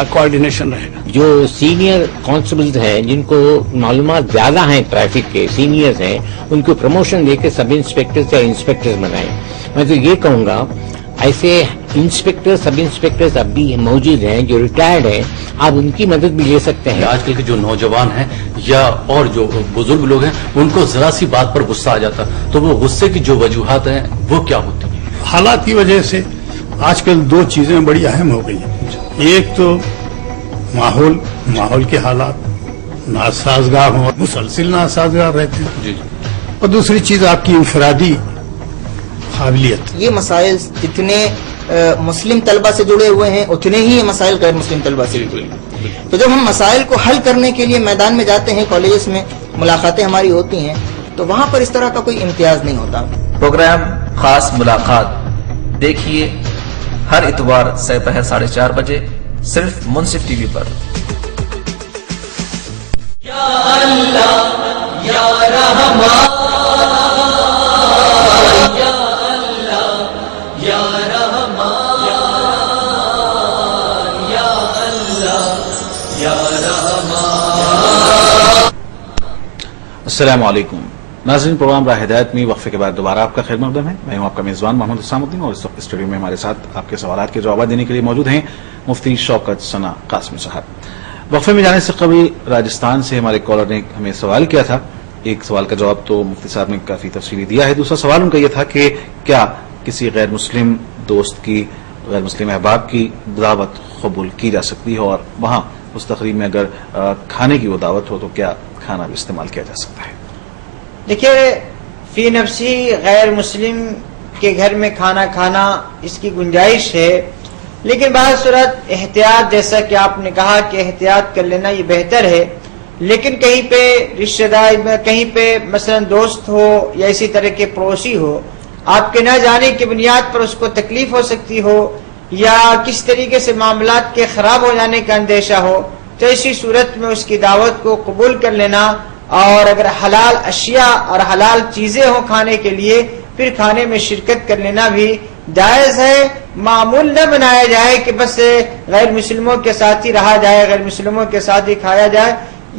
کوآرڈینیشن رہے گا۔ جو سینئر کانسٹیبلز ہیں، جن کو معلومات زیادہ ہیں ٹریفک کے، سینئرز ہیں، ان کو پروموشن دے کے سب انسپیکٹرز یا انسپیکٹرز بنائیں۔ میں تو یہ کہوں گا ایسے انسپیکٹر سب انسپیکٹرز اب بھی موجود ہیں جو ریٹائرڈ ہیں، آپ ان کی مدد بھی لے سکتے ہیں۔ آج کل کے جو نوجوان ہیں یا اور جو بزرگ لوگ ہیں، ان کو ذرا سی بات پر غصہ آ جاتا، تو وہ غصے کی جو وجوہات ہیں وہ کیا ہوتی ہیں؟ حالات کی وجہ سے آج کل 2 چیزیں بڑی اہم ہو گئی ہیں۔ ایک تو ماحول کے حالات ناسازگار ہوں، مسلسل ناسازگار رہتے ہیں، جی اور دوسری چیز آپ کی انفرادی قابلیت۔ یہ مسائل جتنے مسلم طلبہ سے جڑے ہوئے ہیں اتنے ہی یہ مسائل غیر مسلم طلبہ سے جڑے ہوئے ہیں۔ تو جب ہم مسائل کو حل کرنے کے لیے میدان میں جاتے ہیں، کالجز میں ملاقاتیں ہماری ہوتی ہیں، تو وہاں پر اس طرح کا کوئی امتیاز نہیں ہوتا۔ پروگرام خاص ملاقات دیکھیے ہر اتوار سپہر 4:30 بجے صرف منصف ٹی وی پر۔ السلام علیکم ناظرین، پروگرام راہ ہدایت میں وقفے کے بعد دوبارہ آپ کا خیر مقدم ہے۔ میں ہوں آپ کا میزبان محمد حسام الدین، اور اس وقت اسٹوڈیو میں ہمارے ساتھ آپ کے سوالات کے جوابات دینے کے لیے موجود ہیں مفتی شوکت ثنا قاسمی صاحب۔ وقفے میں جانے سے قبل راجستھان سے ہمارے کالر نے ہمیں سوال کیا تھا، ایک سوال کا جواب تو مفتی صاحب نے کافی تفصیلی دیا ہے، دوسرا سوال ان کا یہ تھا کہ کیا کسی غیر مسلم دوست کی، غیر مسلم احباب کی دعوت قبول کی جا سکتی ہے، اور وہاں اس تقریب میں اگر کھانے کی وہ دعوت ہو تو کیا کھانا بھی استعمال کیا جا سکتا ہے؟ دیکھیے، فی نفسی غیر مسلم کے گھر میں کھانا کھانا اس کی گنجائش ہے، لیکن بہر صورت احتیاط، جیسا کہ آپ نے کہا کہ احتیاط کر لینا یہ بہتر ہے۔ لیکن کہیں پہ رشتہ دار میں، کہیں پہ مثلا دوست ہو یا اسی طرح کے پڑوسی ہو، آپ کے نہ جانے کی بنیاد پر اس کو تکلیف ہو سکتی ہو، یا کس طریقے سے معاملات کے خراب ہو جانے کا اندیشہ ہو، تو ایسی صورت میں اس کی دعوت کو قبول کر لینا، اور اگر حلال اشیاء اور حلال چیزیں ہوں کھانے کے لیے، پھر کھانے میں شرکت کر لینا بھی جائز ہے۔ معمول نہ بنایا جائے کہ بس غیر مسلموں کے ساتھ ہی رہا جائے، غیر مسلموں کے ساتھ ہی کھایا جائے،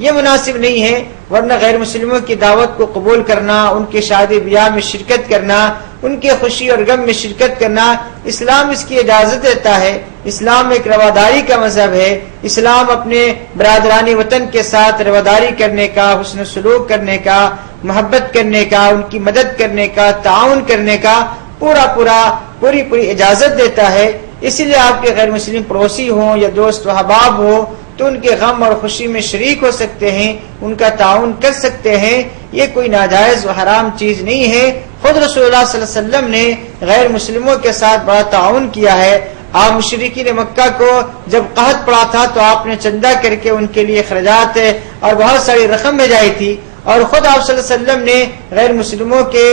یہ مناسب نہیں ہے۔ ورنہ غیر مسلموں کی دعوت کو قبول کرنا، ان کی شادی بیاہ میں شرکت کرنا، ان کے خوشی اور غم میں شرکت کرنا، اسلام اس کی اجازت دیتا ہے۔ اسلام ایک رواداری کا مذہب ہے۔ اسلام اپنے برادران وطن کے ساتھ رواداری کرنے کا، حسن سلوک کرنے کا، محبت کرنے کا، ان کی مدد کرنے کا، تعاون کرنے کا پوری اجازت دیتا ہے۔ اسی لیے آپ کے غیر مسلم پڑوسی ہوں یا دوست و احباب ہوں تو ان کے غم اور خوشی میں شریک ہو سکتے ہیں، ان کا تعاون کر سکتے ہیں، یہ کوئی ناجائز و حرام چیز نہیں ہے۔ خود رسول اللہ صلی اللہ علیہ وسلم نے غیر مسلموں کے ساتھ بڑا تعاون کیا ہے۔ آپ مشرکین مکہ کو جب قحط پڑا تھا تو آپ نے چندہ کر کے ان کے لیے اخراجات اور بہت ساری رقم بھیجائی تھی، اور خود آپ صلی اللہ علیہ وسلم نے غیر مسلموں کے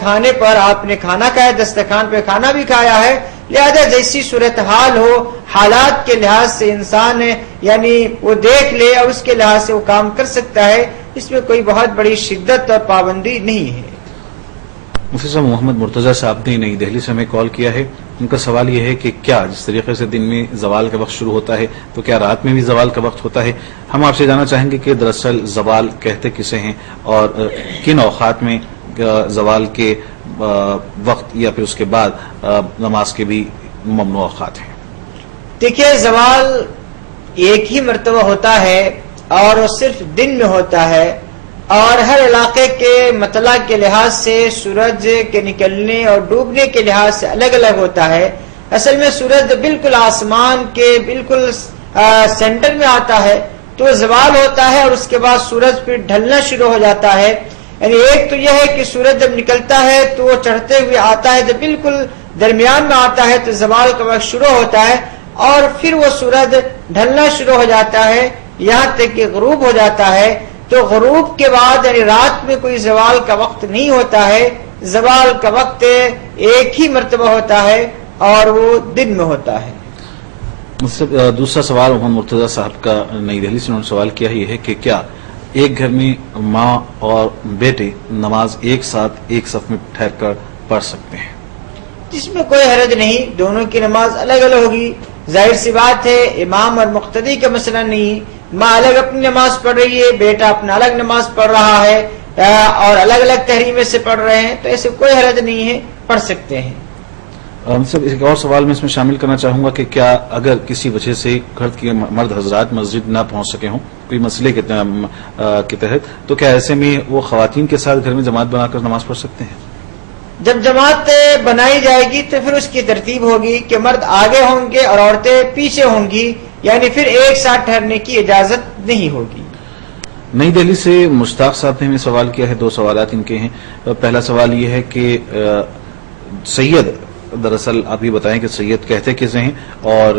کھانے پر آپ نے کھانا کھایا، دسترخوان پہ کھانا بھی کھایا ہے۔ لہذا جیسی صورتحال ہو حالات کے لحاظ سے انسان یعنی وہ دیکھ لے اور اس کے لحاظ سے وہ کام کر سکتا ہے، اس میں کوئی بہت بڑی شدت اور پابندی نہیں ہے۔ مفتی صاحب محمد مرتضی صاحب نے نئی دہلی سے ہمیں کال کیا ہے، ان کا سوال یہ ہے کہ کیا جس طریقے سے دن میں زوال کا وقت شروع ہوتا ہے تو کیا رات میں بھی زوال کا وقت ہوتا ہے؟ ہم آپ سے جاننا چاہیں گے کہ دراصل زوال کہتے کسے ہیں اور کن اوقات میں زوال کے وقت یا پھر اس کے بعد نماز کے بھی ممنوع اوقات ہیں؟ دیکھیے زوال ایک ہی مرتبہ ہوتا ہے اور وہ صرف دن میں ہوتا ہے، اور ہر علاقے کے مطلع کے لحاظ سے سورج کے نکلنے اور ڈوبنے کے لحاظ سے الگ الگ ہوتا ہے۔ اصل میں سورج بالکل آسمان کے بالکل سینٹر میں آتا ہے تو زوال ہوتا ہے، اور اس کے بعد سورج پھر ڈھلنا شروع ہو جاتا ہے۔ یعنی ایک تو یہ ہے کہ سورج جب نکلتا ہے تو وہ چڑھتے ہوئے آتا ہے، جب بالکل درمیان میں آتا ہے تو زوال کا وقت شروع ہوتا ہے، اور پھر وہ سورج ڈھلنا شروع ہو جاتا ہے یہاں تک کہ غروب ہو جاتا ہے۔ تو غروب کے بعد یعنی رات میں کوئی زوال کا وقت نہیں ہوتا ہے، زوال کا وقت ایک ہی مرتبہ ہوتا ہے اور وہ دن میں ہوتا ہے۔ دوسرا سوال محمد مرتضی صاحب کا نئی دہلی سے انہوں نے سوال کیا ہے، یہ ہے کہ کیا ایک گھر میں ماں اور بیٹے نماز ایک ساتھ ایک صف میں ٹھہر کر پڑھ سکتے ہیں؟ جس میں کوئی حرج نہیں، دونوں کی نماز الگ الگ ہوگی۔ ظاہر سی بات ہے امام اور مقتدی کا مسئلہ نہیں، ماں الگ اپنی نماز پڑھ رہی ہے، بیٹا اپنا الگ نماز پڑھ رہا ہے اور الگ الگ تحریمیں سے پڑھ رہے ہیں، تو ایسے کوئی حرج نہیں ہے، پڑھ سکتے ہیں۔ ایک اور سوال میں اس میں شامل کرنا چاہوں گا کہ کیا اگر کسی وجہ سے گھر کے مرد حضرات مسجد نہ پہنچ سکے ہوں کوئی مسئلے کے تحت، تو کیا ایسے میں وہ خواتین کے ساتھ گھر میں جماعت بنا کر نماز پڑھ سکتے ہیں؟ جب جماعت بنائی جائے گی تو پھر اس کی ترتیب ہوگی کہ مرد آگے ہوں گے اور عورتیں پیچھے ہوں گی، یعنی پھر ایک ساتھ ٹھہرنے کی اجازت نہیں ہوگی۔ نئی دہلی سے مشتاق صاحب نے ہمیں سوال کیا ہے، دو سوالات ان کے ہیں۔ پہلا سوال یہ ہے کہ سید، دراصل آپ یہ بتائیں کہ سید کہتے کسے ہیں، اور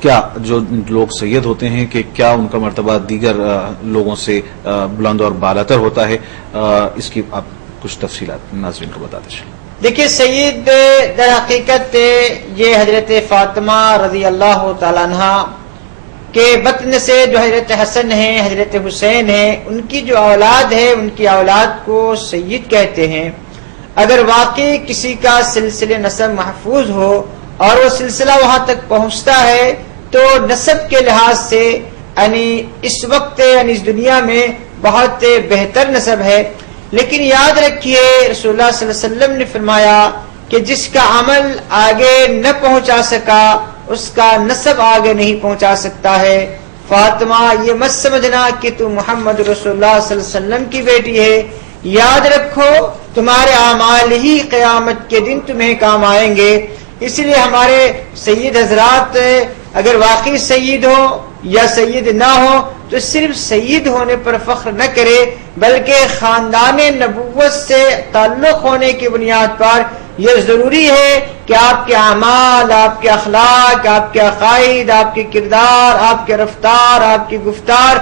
کیا جو لوگ سید ہوتے ہیں کہ کیا ان کا مرتبہ دیگر لوگوں سے بلند اور بالاتر ہوتا ہے؟ اس کی آپ کچھ تفصیلات ناظرین کو بتا دیجیے۔ دیکھیے سید در حقیقت یہ حضرت فاطمہ رضی اللہ تعالیٰ عنہ کے بطن سے جو حضرت حسن ہیں، حضرت حسین ہیں، ان کی جو اولاد ہے ان کی اولاد کو سید کہتے ہیں۔ اگر واقعی کسی کا سلسلے نسب محفوظ ہو اور وہ سلسلہ وہاں تک پہنچتا ہے تو نسب کے لحاظ سے یعنی اس وقت یعنی اس دنیا میں بہت بہتر نسب ہے۔ لیکن یاد رکھیے رسول اللہ صلی اللہ علیہ وسلم نے فرمایا کہ جس کا عمل آگے نہ پہنچا سکا اس کا نسب آگے نہیں پہنچا سکتا ہے۔ فاطمہ یہ مت سمجھنا کہ تو محمد رسول اللہ صلی اللہ علیہ وسلم کی بیٹی ہے، یاد رکھو تمہارے اعمال ہی قیامت کے دن تمہیں کام آئیں گے۔ اس لیے ہمارے سید حضرات اگر واقعی سید ہو یا سید نہ ہو تو صرف سید ہونے پر فخر نہ کرے، بلکہ خاندان نبوت سے تعلق ہونے کی بنیاد پر یہ ضروری ہے کہ آپ کے اعمال، آپ کے اخلاق، آپ کے عقائد، آپ کے کردار، آپ کے رفتار، آپ کی گفتار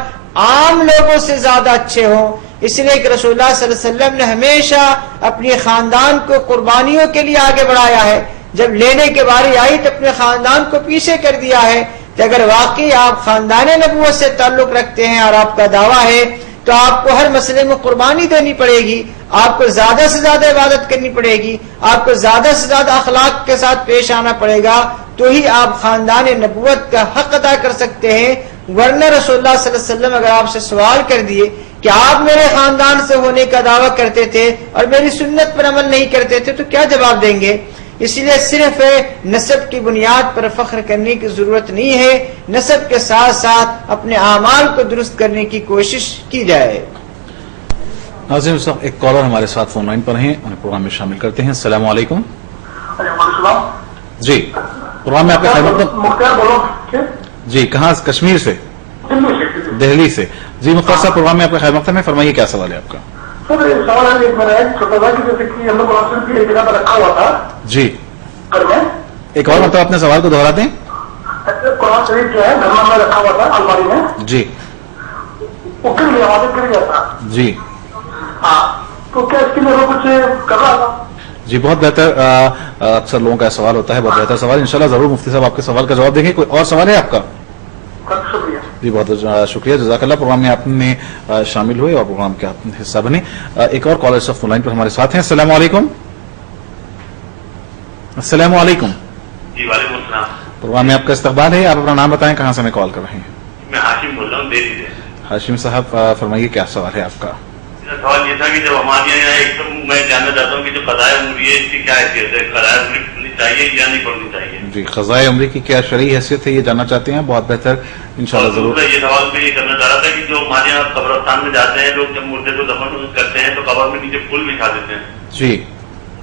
عام لوگوں سے زیادہ اچھے ہوں۔ اس لیے کہ رسول اللہ صلی اللہ علیہ وسلم نے ہمیشہ اپنے خاندان کو قربانیوں کے لیے آگے بڑھایا ہے، جب لینے کے باری آئی تو اپنے خاندان کو پیچھے کر دیا ہے۔ کہ اگر واقعی آپ خاندان نبوت سے تعلق رکھتے ہیں اور آپ کا دعویٰ ہے تو آپ کو ہر مسئلے میں قربانی دینی پڑے گی، آپ کو زیادہ سے زیادہ عبادت کرنی پڑے گی، آپ کو زیادہ سے زیادہ اخلاق کے ساتھ پیش آنا پڑے گا، تو ہی آپ خاندان نبوت کا حق ادا کر سکتے ہیں۔ ورنہ رسول اللہ صلی اللہ علیہ وسلم اگر آپ سے سوال کر دیے کہ آپ میرے خاندان سے ہونے کا دعویٰ کرتے تھے اور میری سنت پر عمل نہیں کرتے تھے تو کیا جواب دیں گے؟ اس لیے صرف نسب کی بنیاد پر فخر کرنے کی ضرورت نہیں ہے، نسب کے ساتھ ساتھ اپنے اعمال کو درست کرنے کی کوشش کی جائے۔ ناظرین اس وقت ایک کالر ہمارے ساتھ فون لائن پر ہیں، انہیں پروگرام میں شامل کرتے ہیں۔ السلام علیکم۔ جی پروگرام میں آپ کا خیر جی کہاں؟ کشمیر سے؟ دہلی سے۔ جی مختار صاحب پروگرام میں آپ کا خیر مقدم ہے، فرمائیے کیا سوال ہے آپ کا؟ سر سوال ہے ایک میرا چھوٹا تھا کہ جیسے کہ ہم لوگ قرآن کی ایک جگہ پر رکھا ہوا تھا جی، گھر میں، ایک اور مطلب اپنے سوال کو دہرا دیں۔ قرآن شریف جو ہے گھر میں رکھا ہوا تھا الماری میں، جی وہ گر گیا، وہاں سے گر گیا تھا جی، ہاں، تو کیا اس کے لیے وہ کچھ کر رہا تھا؟ جی بہت بہتر. اکثر لوگوں کا سوال ہوتا ہے, بہت بہتر سوال. انشاءاللہ ضرور مفتی صاحب آپ کے سوال کا جواب دیں گے. کوئی اور سوال ہے آپ کا؟ شکریہ. جی بہت شکریہ, جزاک اللہ. پروگرام میں آپ نے شامل ہوئے اور پروگرام کا حصہ بنے. ایک اور کالر صف لائن پر ہمارے ساتھ ہیں. السلام علیکم. السلام علیکم. جی وعلیکم السلام. پروگرام میں آپ کا استقبال ہے. آپ اپنا نام بتائیں, کہاں سے ہمیں کال کر رہے ہیں؟ میں ہاشم بول رہا ہوں دہلی سے. ہاشم صاحب فرمائیے کیا سوال ہے آپ کا؟ میرا سوال یہ تھا کہ جب ہمارے یہاں ایک تو میں جاننا چاہتا ہوں کہ جو قضائے عمری ہے اس کی کیا حیثیت ہے, قضائے عمری پڑھنی چاہیے یا نہیں پڑھنی چاہیے؟ جی قضائے عمری کی کیا شرعی حیثیت ہے یہ جاننا چاہتے ہیں؟ بہت بہتر, انشاءاللہ ضرور. یہ سوال میں یہ کرنا چاہ رہا تھا کہ جو ہمارے یہاں قبرستان میں جاتے ہیں لوگ, جب مردے کو دفن کرتے ہیں تو قبر میں نیچے پھول بچھا دیتے ہیں. جی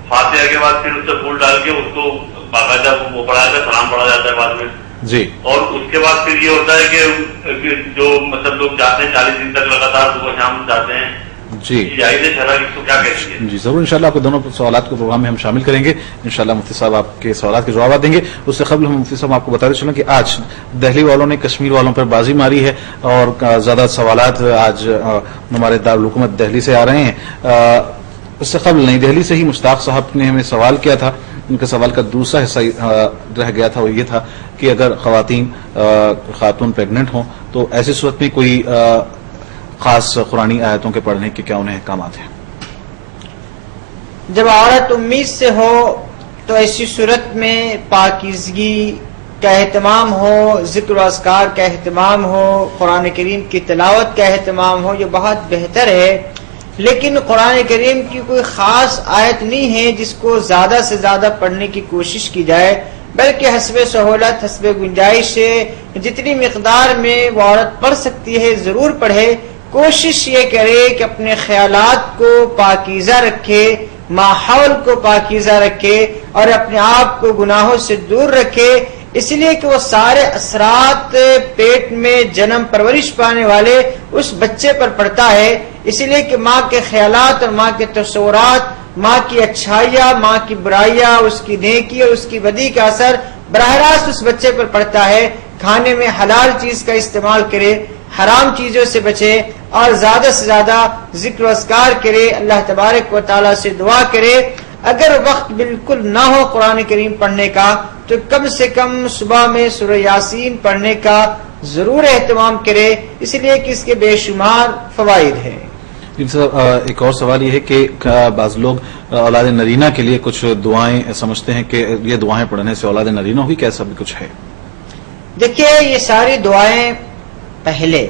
فاتحہ کے بعد پھر اس سے پھول ڈال کے اس کو باقاعدہ وہ پڑھا جاتا ہے, سلام پڑھا جاتا ہے بعد میں. جی اور اس کے بعد پھر یہ ہوتا ہے کہ جو مطلب لوگ جاتے ہیں 40 دن تک لگاتار صبح شام جاتے ہیں. جی جائز شرع اس کو کیا کہتی ہے؟ جی ضرور, انشاءاللہ آپ کے دونوں سوالات کو پروگرام میں ہم شامل کریں گے. انشاءاللہ مفتی صاحب آپ کے سوالات کے جوابات دیں گے. اس سے قبل ہم مفتی صاحب آپ کو بتاتے چلیں کہ آج دہلی والوں نے کشمیر والوں پر بازی ماری ہے اور زیادہ سوالات آج ہمارے دارالحکومت دہلی سے آ رہے ہیں. اس سے قبل نئی دہلی سے ہی مشتاق صاحب نے ہمیں سوال کیا تھا. ان کے سوال کا دوسرا حصہ رہ گیا تھا, وہ یہ تھا کہ اگر خاتون پیگنٹ ہوں تو ایسی صورت میں کوئی خاص قرآنی آیتوں کے پڑھنے کے کیا انہیں احکامات ہیں؟ جب عورت امید سے ہو تو ایسی صورت میں پاکیزگی کا اہتمام ہو, ذکر و اذکار کا اہتمام ہو, قرآن کریم کی تلاوت کا اہتمام ہو, یہ بہت بہتر ہے. لیکن قرآن کریم کی کوئی خاص آیت نہیں ہے جس کو زیادہ سے زیادہ پڑھنے کی کوشش کی جائے, بلکہ حسب سہولت, حسب گنجائش سے جتنی مقدار میں وہ عورت پڑھ سکتی ہے ضرور پڑھے. کوشش یہ کرے کہ اپنے خیالات کو پاکیزہ رکھے, ماحول کو پاکیزہ رکھے اور اپنے آپ کو گناہوں سے دور رکھے, اس لیے کہ وہ سارے اثرات پیٹ میں جنم پرورش پانے والے اس بچے پر پڑتا ہے. اس لیے کہ ماں کے خیالات اور ماں کے تصورات, ماں کی اچھائیاں, ماں کی برائیاں, اس کی نیکی اور اس کی بدی کا اثر براہ راست اس بچے پر پڑتا ہے. کھانے میں حلال چیز کا استعمال کرے, حرام چیزوں سے بچے اور زیادہ سے زیادہ ذکر و اذکار کرے, اللہ تبارک و تعالیٰ سے دعا کرے. اگر وقت بالکل نہ ہو قرآن کریم پڑھنے کا تو کم سے کم صبح میں سورہ یاسین پڑھنے کا ضرور اہتمام کرے, اس لیے کہ اس کے بے شمار فوائد ہیں. ایک اور سوال یہ ہے کہ بعض لوگ اولاد نرینہ کے لیے کچھ دعائیں سمجھتے ہیں کہ یہ دعائیں پڑھنے سے اولاد نرینہ ہوگی, کیا ایسا بھی کچھ ہے؟ دیکھیے یہ ساری دعائیں پہلے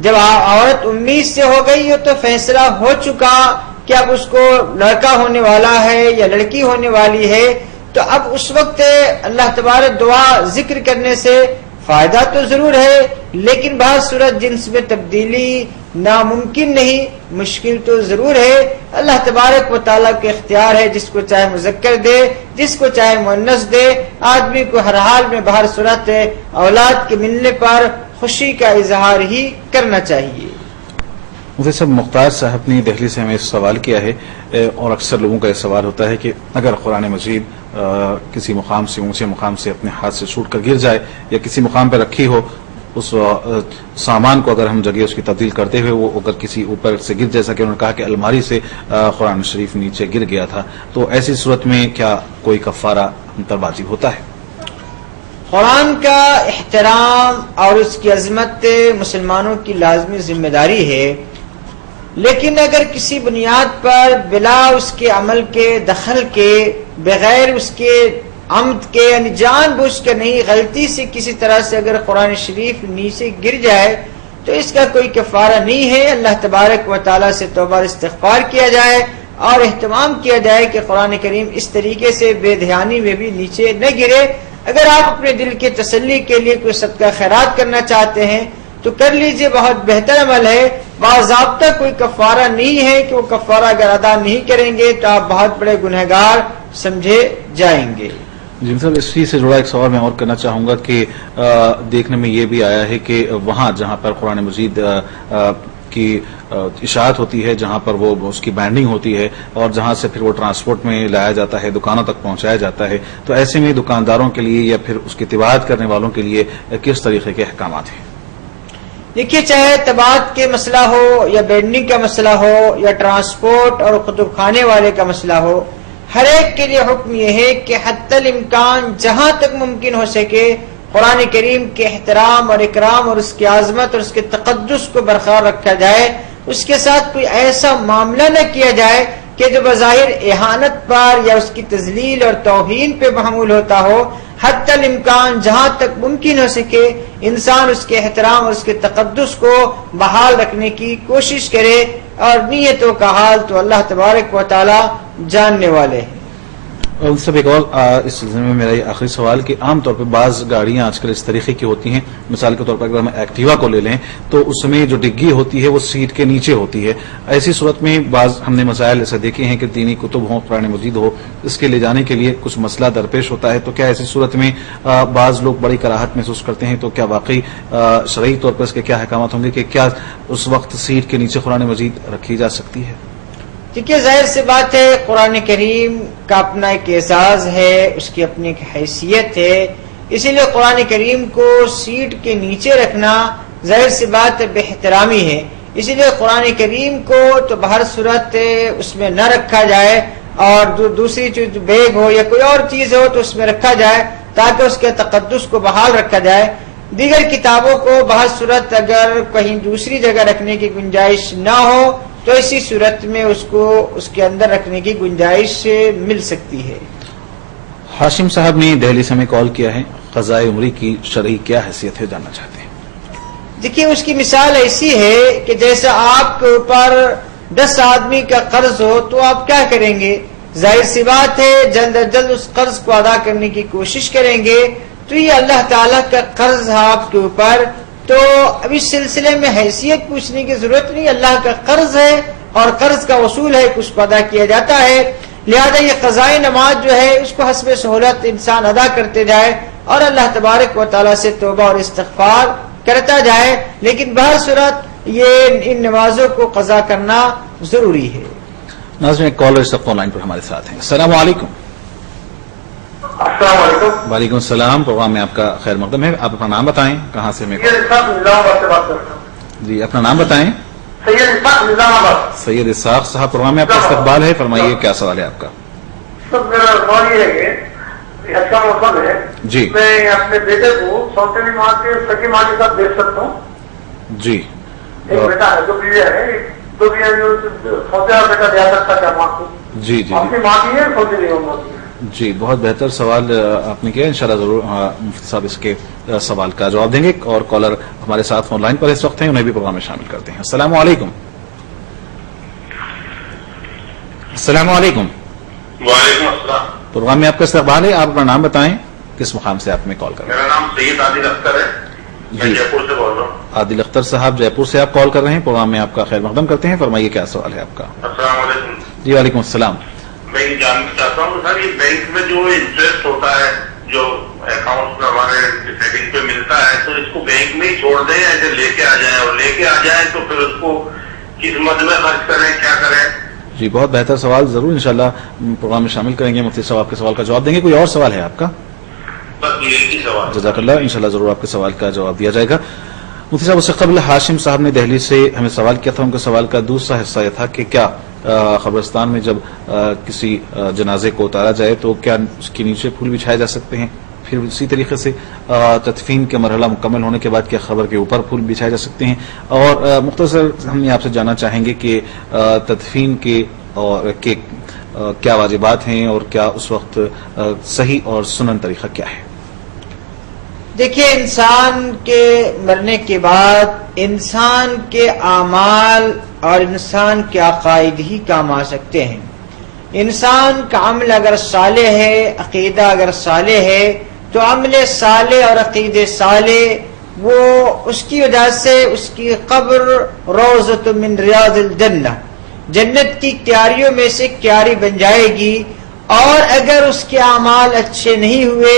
جب عورت امید سے ہو گئی ہو تو فیصلہ ہو چکا کہ اب اس کو لڑکا ہونے والا ہے یا لڑکی ہونے والی ہے, تو اب اس وقت اللہ تبارک دعا ذکر کرنے سے فائدہ تو ضرور ہے, لیکن بعض صورت جنس میں تبدیلی ناممکن نہیں, مشکل تو ضرور ہے. اللہ تبارک و تعالیٰ کے اختیار ہے, جس کو چاہے مذکر دے, جس کو چاہے مؤنث دے. آدمی کو ہر حال میں بہر صورت اولاد کے ملنے پر خوشی کا اظہار ہی کرنا چاہیے. مفتی صاحب مختار صاحب نے دہلی سے ہمیں سوال کیا ہے اور اکثر لوگوں کا یہ سوال ہوتا ہے کہ اگر قرآن مجید کسی مقام سے, اونچے مقام سے اپنے ہاتھ سے چھوٹ کر گر جائے یا کسی مقام پہ رکھی ہو, اس سامان کو اگر ہم جگہ اس کی تبدیل کرتے ہوئے وہ اگر کسی اوپر سے گر, جیسا کہ انہوں نے کہا کہ الماری سے قرآن شریف نیچے گر گیا تھا, تو ایسی صورت میں کیا کوئی کفارہ ہم پر واجب ہوتا ہے؟ قرآن کا احترام اور اس کی عظمت مسلمانوں کی لازمی ذمہ داری ہے, لیکن اگر کسی بنیاد پر بلا اس کے عمل کے دخل کے, بغیر اس کے عمد کے, یعنی جان بوجھ کے نہیں, غلطی سے کسی طرح سے اگر قرآن شریف نیچے گر جائے تو اس کا کوئی کفارہ نہیں ہے. اللہ تبارک و تعالیٰ سے توبہ استغفار کیا جائے اور اہتمام کیا جائے کہ قرآن کریم اس طریقے سے بے دھیانی میں بھی نیچے نہ گرے. اگر آپ اپنے دل کے تسلی کے لیے کوئی صدقہ خیرات کرنا چاہتے ہیں تو کر لیجئے, بہت بہتر عمل ہے. باضابطہ کوئی کفارہ نہیں ہے کہ وہ کفارہ اگر ادا نہیں کریں گے تو آپ بہت بڑے گنہگار سمجھے جائیں گے. جی صاحب, اس چیز سے جڑا ایک سوال میں اور کرنا چاہوں گا کہ دیکھنے میں یہ بھی آیا ہے کہ وہاں جہاں پر قرآن مجید کی اشاعت ہوتی ہے, جہاں پر وہ اس کی بینڈنگ ہوتی ہے اور جہاں سے پھر وہ ٹرانسپورٹ میں لایا جاتا ہے, دکانوں تک پہنچایا جاتا ہے, تو ایسے میں دکانداروں کے لیے یا پھر اس کی تباعت کرنے والوں کے لیے کس طریقے کے احکامات ہیں؟ دیکھیے, چاہے تباعت کے مسئلہ ہو یا بینڈنگ کا مسئلہ ہو یا ٹرانسپورٹ اور کتب خانے والے کا مسئلہ ہو, ہر ایک کے لیے حکم یہ ہے کہ حتی الامکان جہاں تک ممکن ہو سکے قرآن کریم کے احترام اور اکرام اور اس کی عظمت اور اس کے تقدس کو برقرار رکھا جائے. اس کے ساتھ کوئی ایسا معاملہ نہ کیا جائے کہ جو بظاہر اہانت پر یا اس کی تذلیل اور توہین پہ معمول ہوتا ہو. حتی الامکان جہاں تک ممکن ہو سکے انسان اس کے احترام اور اس کے تقدس کو بحال رکھنے کی کوشش کرے، اور نیتوں کا حال تو اللہ تبارک و تعالی جاننے والے ہیں. اور سب ایک اور اس سلسلے میں میرا یہ آخری سوال کہ عام طور پہ بعض گاڑیاں آج کل اس طریقے کی ہوتی ہیں، مثال کے طور پر اگر ہم ایکٹیوا کو لے لیں تو اس میں جو ڈگی ہوتی ہے وہ سیٹ کے نیچے ہوتی ہے. ایسی صورت میں بعض ہم نے مسائل ایسے دیکھے ہیں کہ دینی کتب ہوں، قرآن مجید ہو، اس کے لے جانے کے لیے کچھ مسئلہ درپیش ہوتا ہے. تو کیا ایسی صورت میں بعض لوگ بڑی کراہت محسوس کرتے ہیں؟ تو کیا واقعی شرعی طور پر اس کے کیا احکامات ہوں گے کہ کیا اس وقت سیٹ کے نیچے قرآن مجید رکھی جا سکتی ہے؟ دیکھیے ظاہر سی بات ہے، قرآن کریم کا اپنا ایک اعزاز ہے، اس کی اپنی ایک حیثیت ہے، اسی لیے قرآن کریم کو سیٹ کے نیچے رکھنا ظاہر سی بات بے احترامی ہے. اسی لیے قرآن کریم کو تو بہر صورت اس میں نہ رکھا جائے، اور جو دوسری چیز بیگ ہو یا کوئی اور چیز ہو تو اس میں رکھا جائے تاکہ اس کے تقدس کو بحال رکھا جائے. دیگر کتابوں کو بہر صورت اگر کہیں دوسری جگہ رکھنے کی گنجائش نہ ہو تو اسی صورت میں اس کو اس کے اندر رکھنے کی گنجائش مل سکتی ہے. ہاشم صاحب نے دہلی سے ہمیں کال کیا ہے، قضائے عمری کی شرعی کیا حیثیت ہے جاننا چاہتے ہیں. دیکھیے اس کی مثال ایسی ہے کہ جیسا آپ کے اوپر 10 آدمی کا قرض ہو تو آپ کیا کریں گے؟ ظاہر سی بات ہے جلد از جلد اس قرض کو ادا کرنے کی کوشش کریں گے. تو یہ اللہ تعالیٰ کا قرض ہے آپ کے اوپر، تو اب اس سلسلے میں حیثیت پوچھنے کی ضرورت نہیں. اللہ کا قرض ہے اور قرض کا وصول ہے کہ اس کو ادا کیا جاتا ہے. لہذا یہ قضاء نماز جو ہے اس کو حسب سہولت انسان ادا کرتے جائے اور اللہ تبارک و تعالیٰ سے توبہ اور استغفار کرتا جائے، لیکن بہر صورت یہ ان نمازوں کو قضا کرنا ضروری ہے. ناظرین ایک کالر اس وقت آن لائن پر ہمارے ساتھ ہیں. السلام علیکم. السلام علیکم. وعلیکم السلام. پروگرام میں آپ کا خیر مقدم ہے. آپ اپنا نام بتائیں، کہاں سے میں سید اسحاق نظام آباد سے بات کرتا ہوں. جی اپنا نام بتائیں. سید اسحاق نظام آباد. سید اسحاق صاحب، پروگرام میں آپ کا استقبال ہے، فرمائیے کیا سوال ہے آپ کا. سب میرا سوال یہ ہے کہ اچھا موسم ہے جی، میں اپنے بیٹے کو سوتےلی ماں کے سکی ماں کے ساتھ بھیج سکتا ہوں؟ جی ایک بیٹا ہے، دو بیویاں ہیں، دو بیویاں جو سوتےلا بیٹا دیا سکتا کیا ماں کو؟ جی جی آپ کی ماں کی ہے، سوتےلی ماں کی ہے. جی بہت بہتر سوال آپ نے کیا. انشاءاللہ ضرور مفتی صاحب اس کے سوال کا جواب دیں گے. اور کالر ہمارے ساتھ آن لائن پر اس وقت ہیں، انہیں بھی پروگرام میں شامل کرتے ہیں. السلام علیکم. السلام علیکم. وعلیکم السلام. پروگرام میں آپ کا استقبال ہے. آپ اپنا نام بتائیں، کس مقام سے آپ میں کال کر رہے ہیں. میرا نام سید عادل اختر ہے، میں جی جے پور سے بول رہا ہوں. عادل اختر صاحب جے پور سے آپ کال کر رہے ہیں. پروگرام میں آپ کا خیر مقدم کرتے ہیں، فرمائیے کیا سوال ہے آپ کا. السلام علیکم. جی وعلیکم السلام. میں یہ جاننا چاہتا ہوں سر، یہ بینک میں جو انٹرسٹ ہوتا ہے جو اکاؤنٹ میں ہمارے سیونگ پہ ملتا ہے، تو اس کو بینک میں ہی چھوڑ دیں یا لے کے آ جائیں؟ اور لے کے آ جائیں تو پھر اس کو کس مد میں خرچ کریں، کیا کریں؟ جی بہت بہتر سوال، ضرور انشاءاللہ پروگرام میں شامل کریں گے. مفتی صاحب آپ کے سوال کا جواب دیں گے. کوئی اور سوال ہے آپ کا؟ بس یہی سوال. جزاک اللہ. انشاءاللہ ضرور آپ کے سوال کا جواب دیا جائے گا. مفتی صاحب اس سے قبل ہاشم صاحب نے دہلی سے ہمیں سوال کیا تھا. ان کے سوال کا دوسرا حصہ یہ تھا کہ کیا قبرستان میں جب کسی جنازے کو اتارا جائے تو کیا اس کے نیچے پھول بچھائے جا سکتے ہیں؟ پھر اسی طریقے سے تدفین کے مرحلہ مکمل ہونے کے بعد کیا قبر کے اوپر پھول بچھائے جا سکتے ہیں؟ اور مختصر ہم آپ سے جاننا چاہیں گے کہ تدفین کے اور کے کیا واجبات ہیں اور کیا اس وقت صحیح اور سنن طریقہ کیا ہے؟ دیکھیے انسان کے مرنے کے بعد انسان کے اعمال اور انسان کے عقائد ہی کام آ سکتے ہیں. انسان کا عمل اگر صالح ہے، عقیدہ اگر صالح ہے، تو عمل صالح اور عقیدہ صالح وہ اس کی وجہ سے اس کی قبر روضۃ من ریاض الجنہ، جنت کی کیاریوں میں سے کیاری بن جائے گی. اور اگر اس کے اعمال اچھے نہیں ہوئے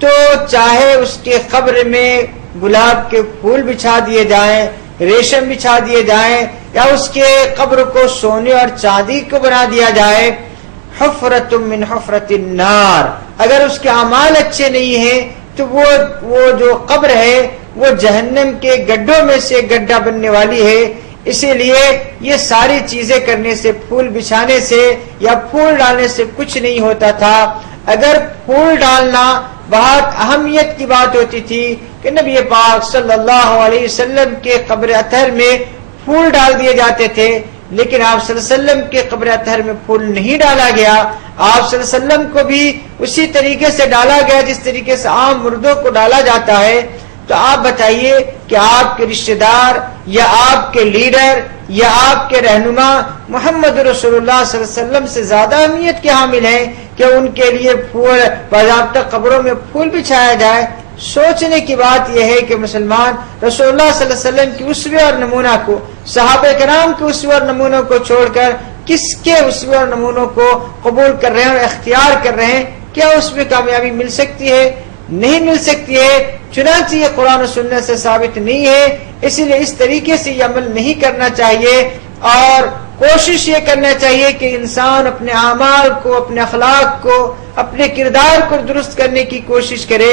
تو چاہے اس کے قبر میں گلاب کے پھول بچھا دیے جائیں، ریشم بچھا دیے جائیں، یا اس کے قبر کو سونے اور چاندی کو بنا دیا جائے، حفرۃ من حفرۃ النار، اگر اس کے اعمال اچھے نہیں ہیں تو وہ جو قبر ہے وہ جہنم کے گڈھوں میں سے گڈھا بننے والی ہے. اسی لیے یہ ساری چیزیں کرنے سے، پھول بچھانے سے یا پھول ڈالنے سے کچھ نہیں ہوتا تھا۔ اگر پھول ڈالنا بہت اہمیت کی بات ہوتی تھی کہ نبی پاک صلی اللہ علیہ وسلم کے قبر اطہر میں پھول ڈال دیے جاتے تھے، لیکن آپ صلی اللہ علیہ وسلم کے قبر اطہر میں پھول نہیں ڈالا گیا۔ آپ صلی اللہ علیہ وسلم کو بھی اسی طریقے سے ڈالا گیا جس طریقے سے عام مردوں کو ڈالا جاتا ہے۔ تو آپ بتائیے کہ آپ کے رشتہ دار یا آپ کے لیڈر یا آپ کے رہنما محمد رسول اللہ صلی اللہ علیہ وسلم سے زیادہ اہمیت کے حامل ہیں کہ ان کے لیے پھول باضابطہ قبروں میں پھول بچھایا جائے؟ سوچنے کی بات یہ ہے کہ مسلمان رسول اللہ صلی اللہ علیہ وسلم کی اسوے اور نمونہ کو، صحابہ کرام کے اسوے اور نمونوں کو چھوڑ کر کس کے اسوے اور نمونوں کو قبول کر رہے ہیں اور اختیار کر رہے ہیں؟ کیا اس میں کامیابی مل سکتی ہے؟ نہیں مل سکتی ہے۔ چنانچہ یہ قرآن و سنت سے ثابت نہیں ہے، اسی لیے اس طریقے سے یہ عمل نہیں کرنا چاہیے، اور کوشش یہ کرنا چاہیے کہ انسان اپنے اعمال کو، اپنے اخلاق کو، اپنے کردار کو درست کرنے کی کوشش کرے،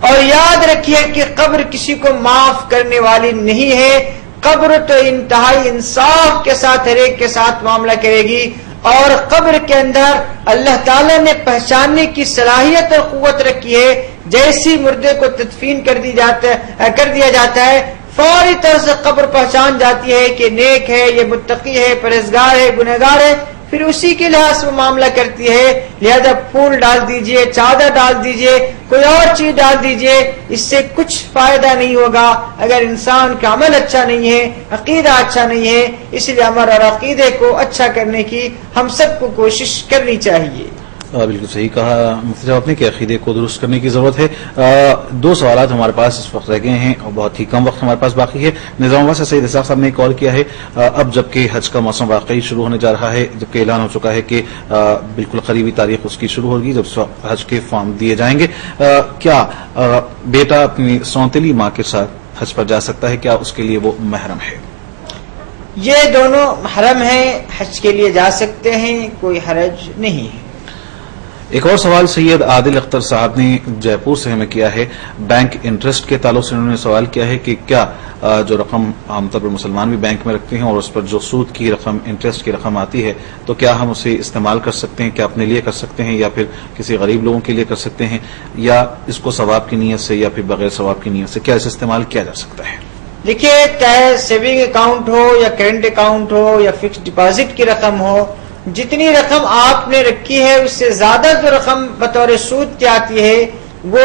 اور یاد رکھیے کہ قبر کسی کو معاف کرنے والی نہیں ہے۔ قبر تو انتہائی انصاف کے ساتھ ہر ایک کے ساتھ معاملہ کرے گی، اور قبر کے اندر اللہ تعالیٰ نے پہچاننے کی صلاحیت اور قوت رکھی ہے۔ جیسی مردے کو تدفین کر دیا جاتا ہے، فوری طور سے قبر پہچان جاتی ہے کہ نیک ہے، یہ متقی ہے، پرہیزگار ہے، گنہگار ہے، پھر اسی کے لحاظ سے وہ معاملہ کرتی ہے۔ لہذا پھول ڈال دیجئے، چادر ڈال دیجئے، کوئی اور چیز ڈال دیجئے، اس سے کچھ فائدہ نہیں ہوگا اگر انسان کا عمل اچھا نہیں ہے، عقیدہ اچھا نہیں ہے۔ اس لیے ہمارا عقیدے کو اچھا کرنے کی ہم سب کو کوشش کرنی چاہیے۔ بالکل صحیح کہا مفتی صاحب نے کہ عقیدے کو درست کرنے کی ضرورت ہے۔ دو سوالات ہمارے پاس اس وقت رہ گئے ہیں اور بہت ہی کم وقت ہمارے پاس باقی ہے۔ نظام آباد سے سید اسحاق صاحب نے کال کیا ہے، اب جبکہ حج کا موسم واقعی شروع ہونے جا رہا ہے، جبکہ اعلان ہو چکا ہے کہ بالکل قریبی تاریخ اس کی شروع ہوگی جب حج کے فارم دیے جائیں گے، کیا بیٹا اپنی سونتیلی ماں کے ساتھ حج پر جا سکتا ہے؟ کیا اس کے لیے وہ محرم ہے؟ یہ دونوں محرم ہیں، حج کے لیے جا سکتے ہیں، کوئی حرج نہیں ہے۔ ایک اور سوال سید عادل اختر صاحب نے جے پور سے ہمیں کیا ہے، بینک انٹرسٹ کے تعلق سے انہوں نے سوال کیا ہے کہ کیا جو رقم عام طور پر مسلمان بھی بینک میں رکھتے ہیں اور اس پر جو سود کی رقم، انٹرسٹ کی رقم آتی ہے، تو کیا ہم اسے استعمال کر سکتے ہیں؟ کیا اپنے لیے کر سکتے ہیں یا پھر کسی غریب لوگوں کے لیے کر سکتے ہیں، یا اس کو ثواب کی نیت سے یا پھر بغیر ثواب کی نیت سے کیا اسے استعمال کیا جا سکتا ہے؟ دیکھیے، چاہے سیونگ اکاؤنٹ ہو یا کرنٹ اکاؤنٹ ہو یا فکس ڈپازٹ کی رقم ہو، جتنی رقم آپ نے رکھی ہے اس سے زیادہ جو رقم بطور سود کی آتی ہے وہ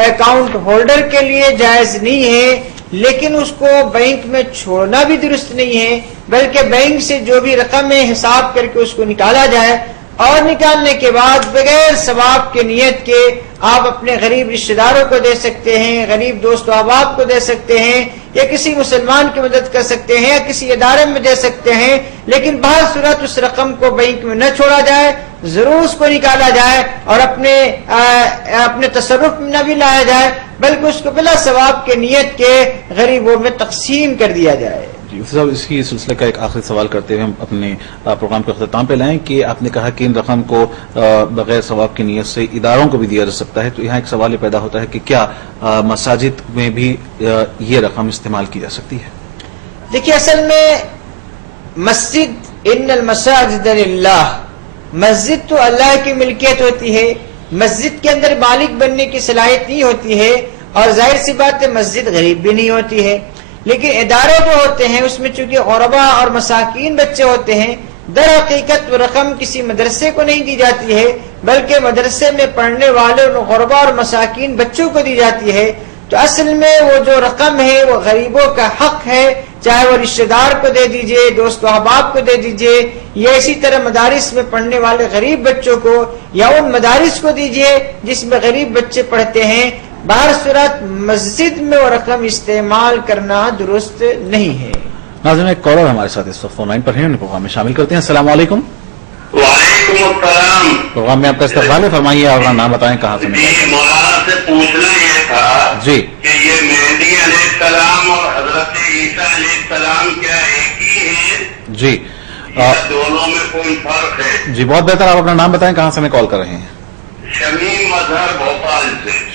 اکاؤنٹ ہولڈر کے لیے جائز نہیں ہے، لیکن اس کو بینک میں چھوڑنا بھی درست نہیں ہے، بلکہ بینک سے جو بھی رقم ہے حساب کر کے اس کو نکالا جائے، اور نکالنے کے بعد بغیر ثواب کے نیت کے آپ اپنے غریب رشتہ داروں کو دے سکتے ہیں، غریب دوست و احباب کو دے سکتے ہیں، یا کسی مسلمان کی مدد کر سکتے ہیں، یا کسی ادارے میں دے سکتے ہیں، لیکن بہر صورت اس رقم کو بینک میں نہ چھوڑا جائے، ضرور اس کو نکالا جائے اور اپنے تصرف میں نہ بھی لایا جائے، بلکہ اس کو بلا ثواب کے نیت کے غریبوں میں تقسیم کر دیا جائے۔ صاحب، اسی سلسلے کا ایک آخری سوال کرتے ہوئے ہم اپنے پروگرام کے اختتام پہ لائیں کہ آپ نے کہا کہ ان رقم کو بغیر ثواب کی نیت سے اداروں کو بھی دیا جا سکتا ہے، تو یہاں ایک سوال یہ پیدا ہوتا ہے کہ کیا مساجد میں بھی یہ رقم استعمال کی جا سکتی ہے؟ دیکھیے، اصل میں مسجد، ان المساجد للہ، مسجد تو اللہ کی ملکیت ہوتی ہے، مسجد کے اندر مالک بننے کی صلاحیت نہیں ہوتی ہے، اور ظاہر سی بات ہے مسجد غریب بھی نہیں ہوتی ہے، لیکن ادارے جو ہوتے ہیں اس میں چونکہ غربا اور مساکین بچے ہوتے ہیں، در حقیقت وہ رقم کسی مدرسے کو نہیں دی جاتی ہے، بلکہ مدرسے میں پڑھنے والے غربا اور مساکین بچوں کو دی جاتی ہے۔ تو اصل میں وہ جو رقم ہے وہ غریبوں کا حق ہے، چاہے وہ رشتہ دار کو دے دیجئے، دوست و احباب کو دے دیجئے، یا اسی طرح مدارس میں پڑھنے والے غریب بچوں کو، یا ان مدارس کو دیجئے جس میں غریب بچے پڑھتے ہیں۔ بہر صورت مسجد میں وہ رقم استعمال کرنا درست نہیں ہے۔ ناظرین، ایک کالر ہمارے ساتھ اس وقت فون لائن پر ہیں، انہیں پروگرام میں شامل کرتے ہیں۔ السلام علیکم۔ وعلیکم السلام۔ پروگرام میں آپ کا استقبال ہے، فرمائیے، اپنا نام بتائیں، کہاں سے؟ مولانا سے پوچھنا یہ تھا جی کہ یہ مہدی علیہ السلام اور حضرت عیسیٰ علیہ السلام کیا ایک ہی ہے؟ جی، دونوں میں کوئی فرق ہے؟ جی بہت بہتر، آپ اپنا نام بتائیں، کہاں سے ہمیں کال کر رہے ہیں؟ شمیم مظہر، بھوپال سے۔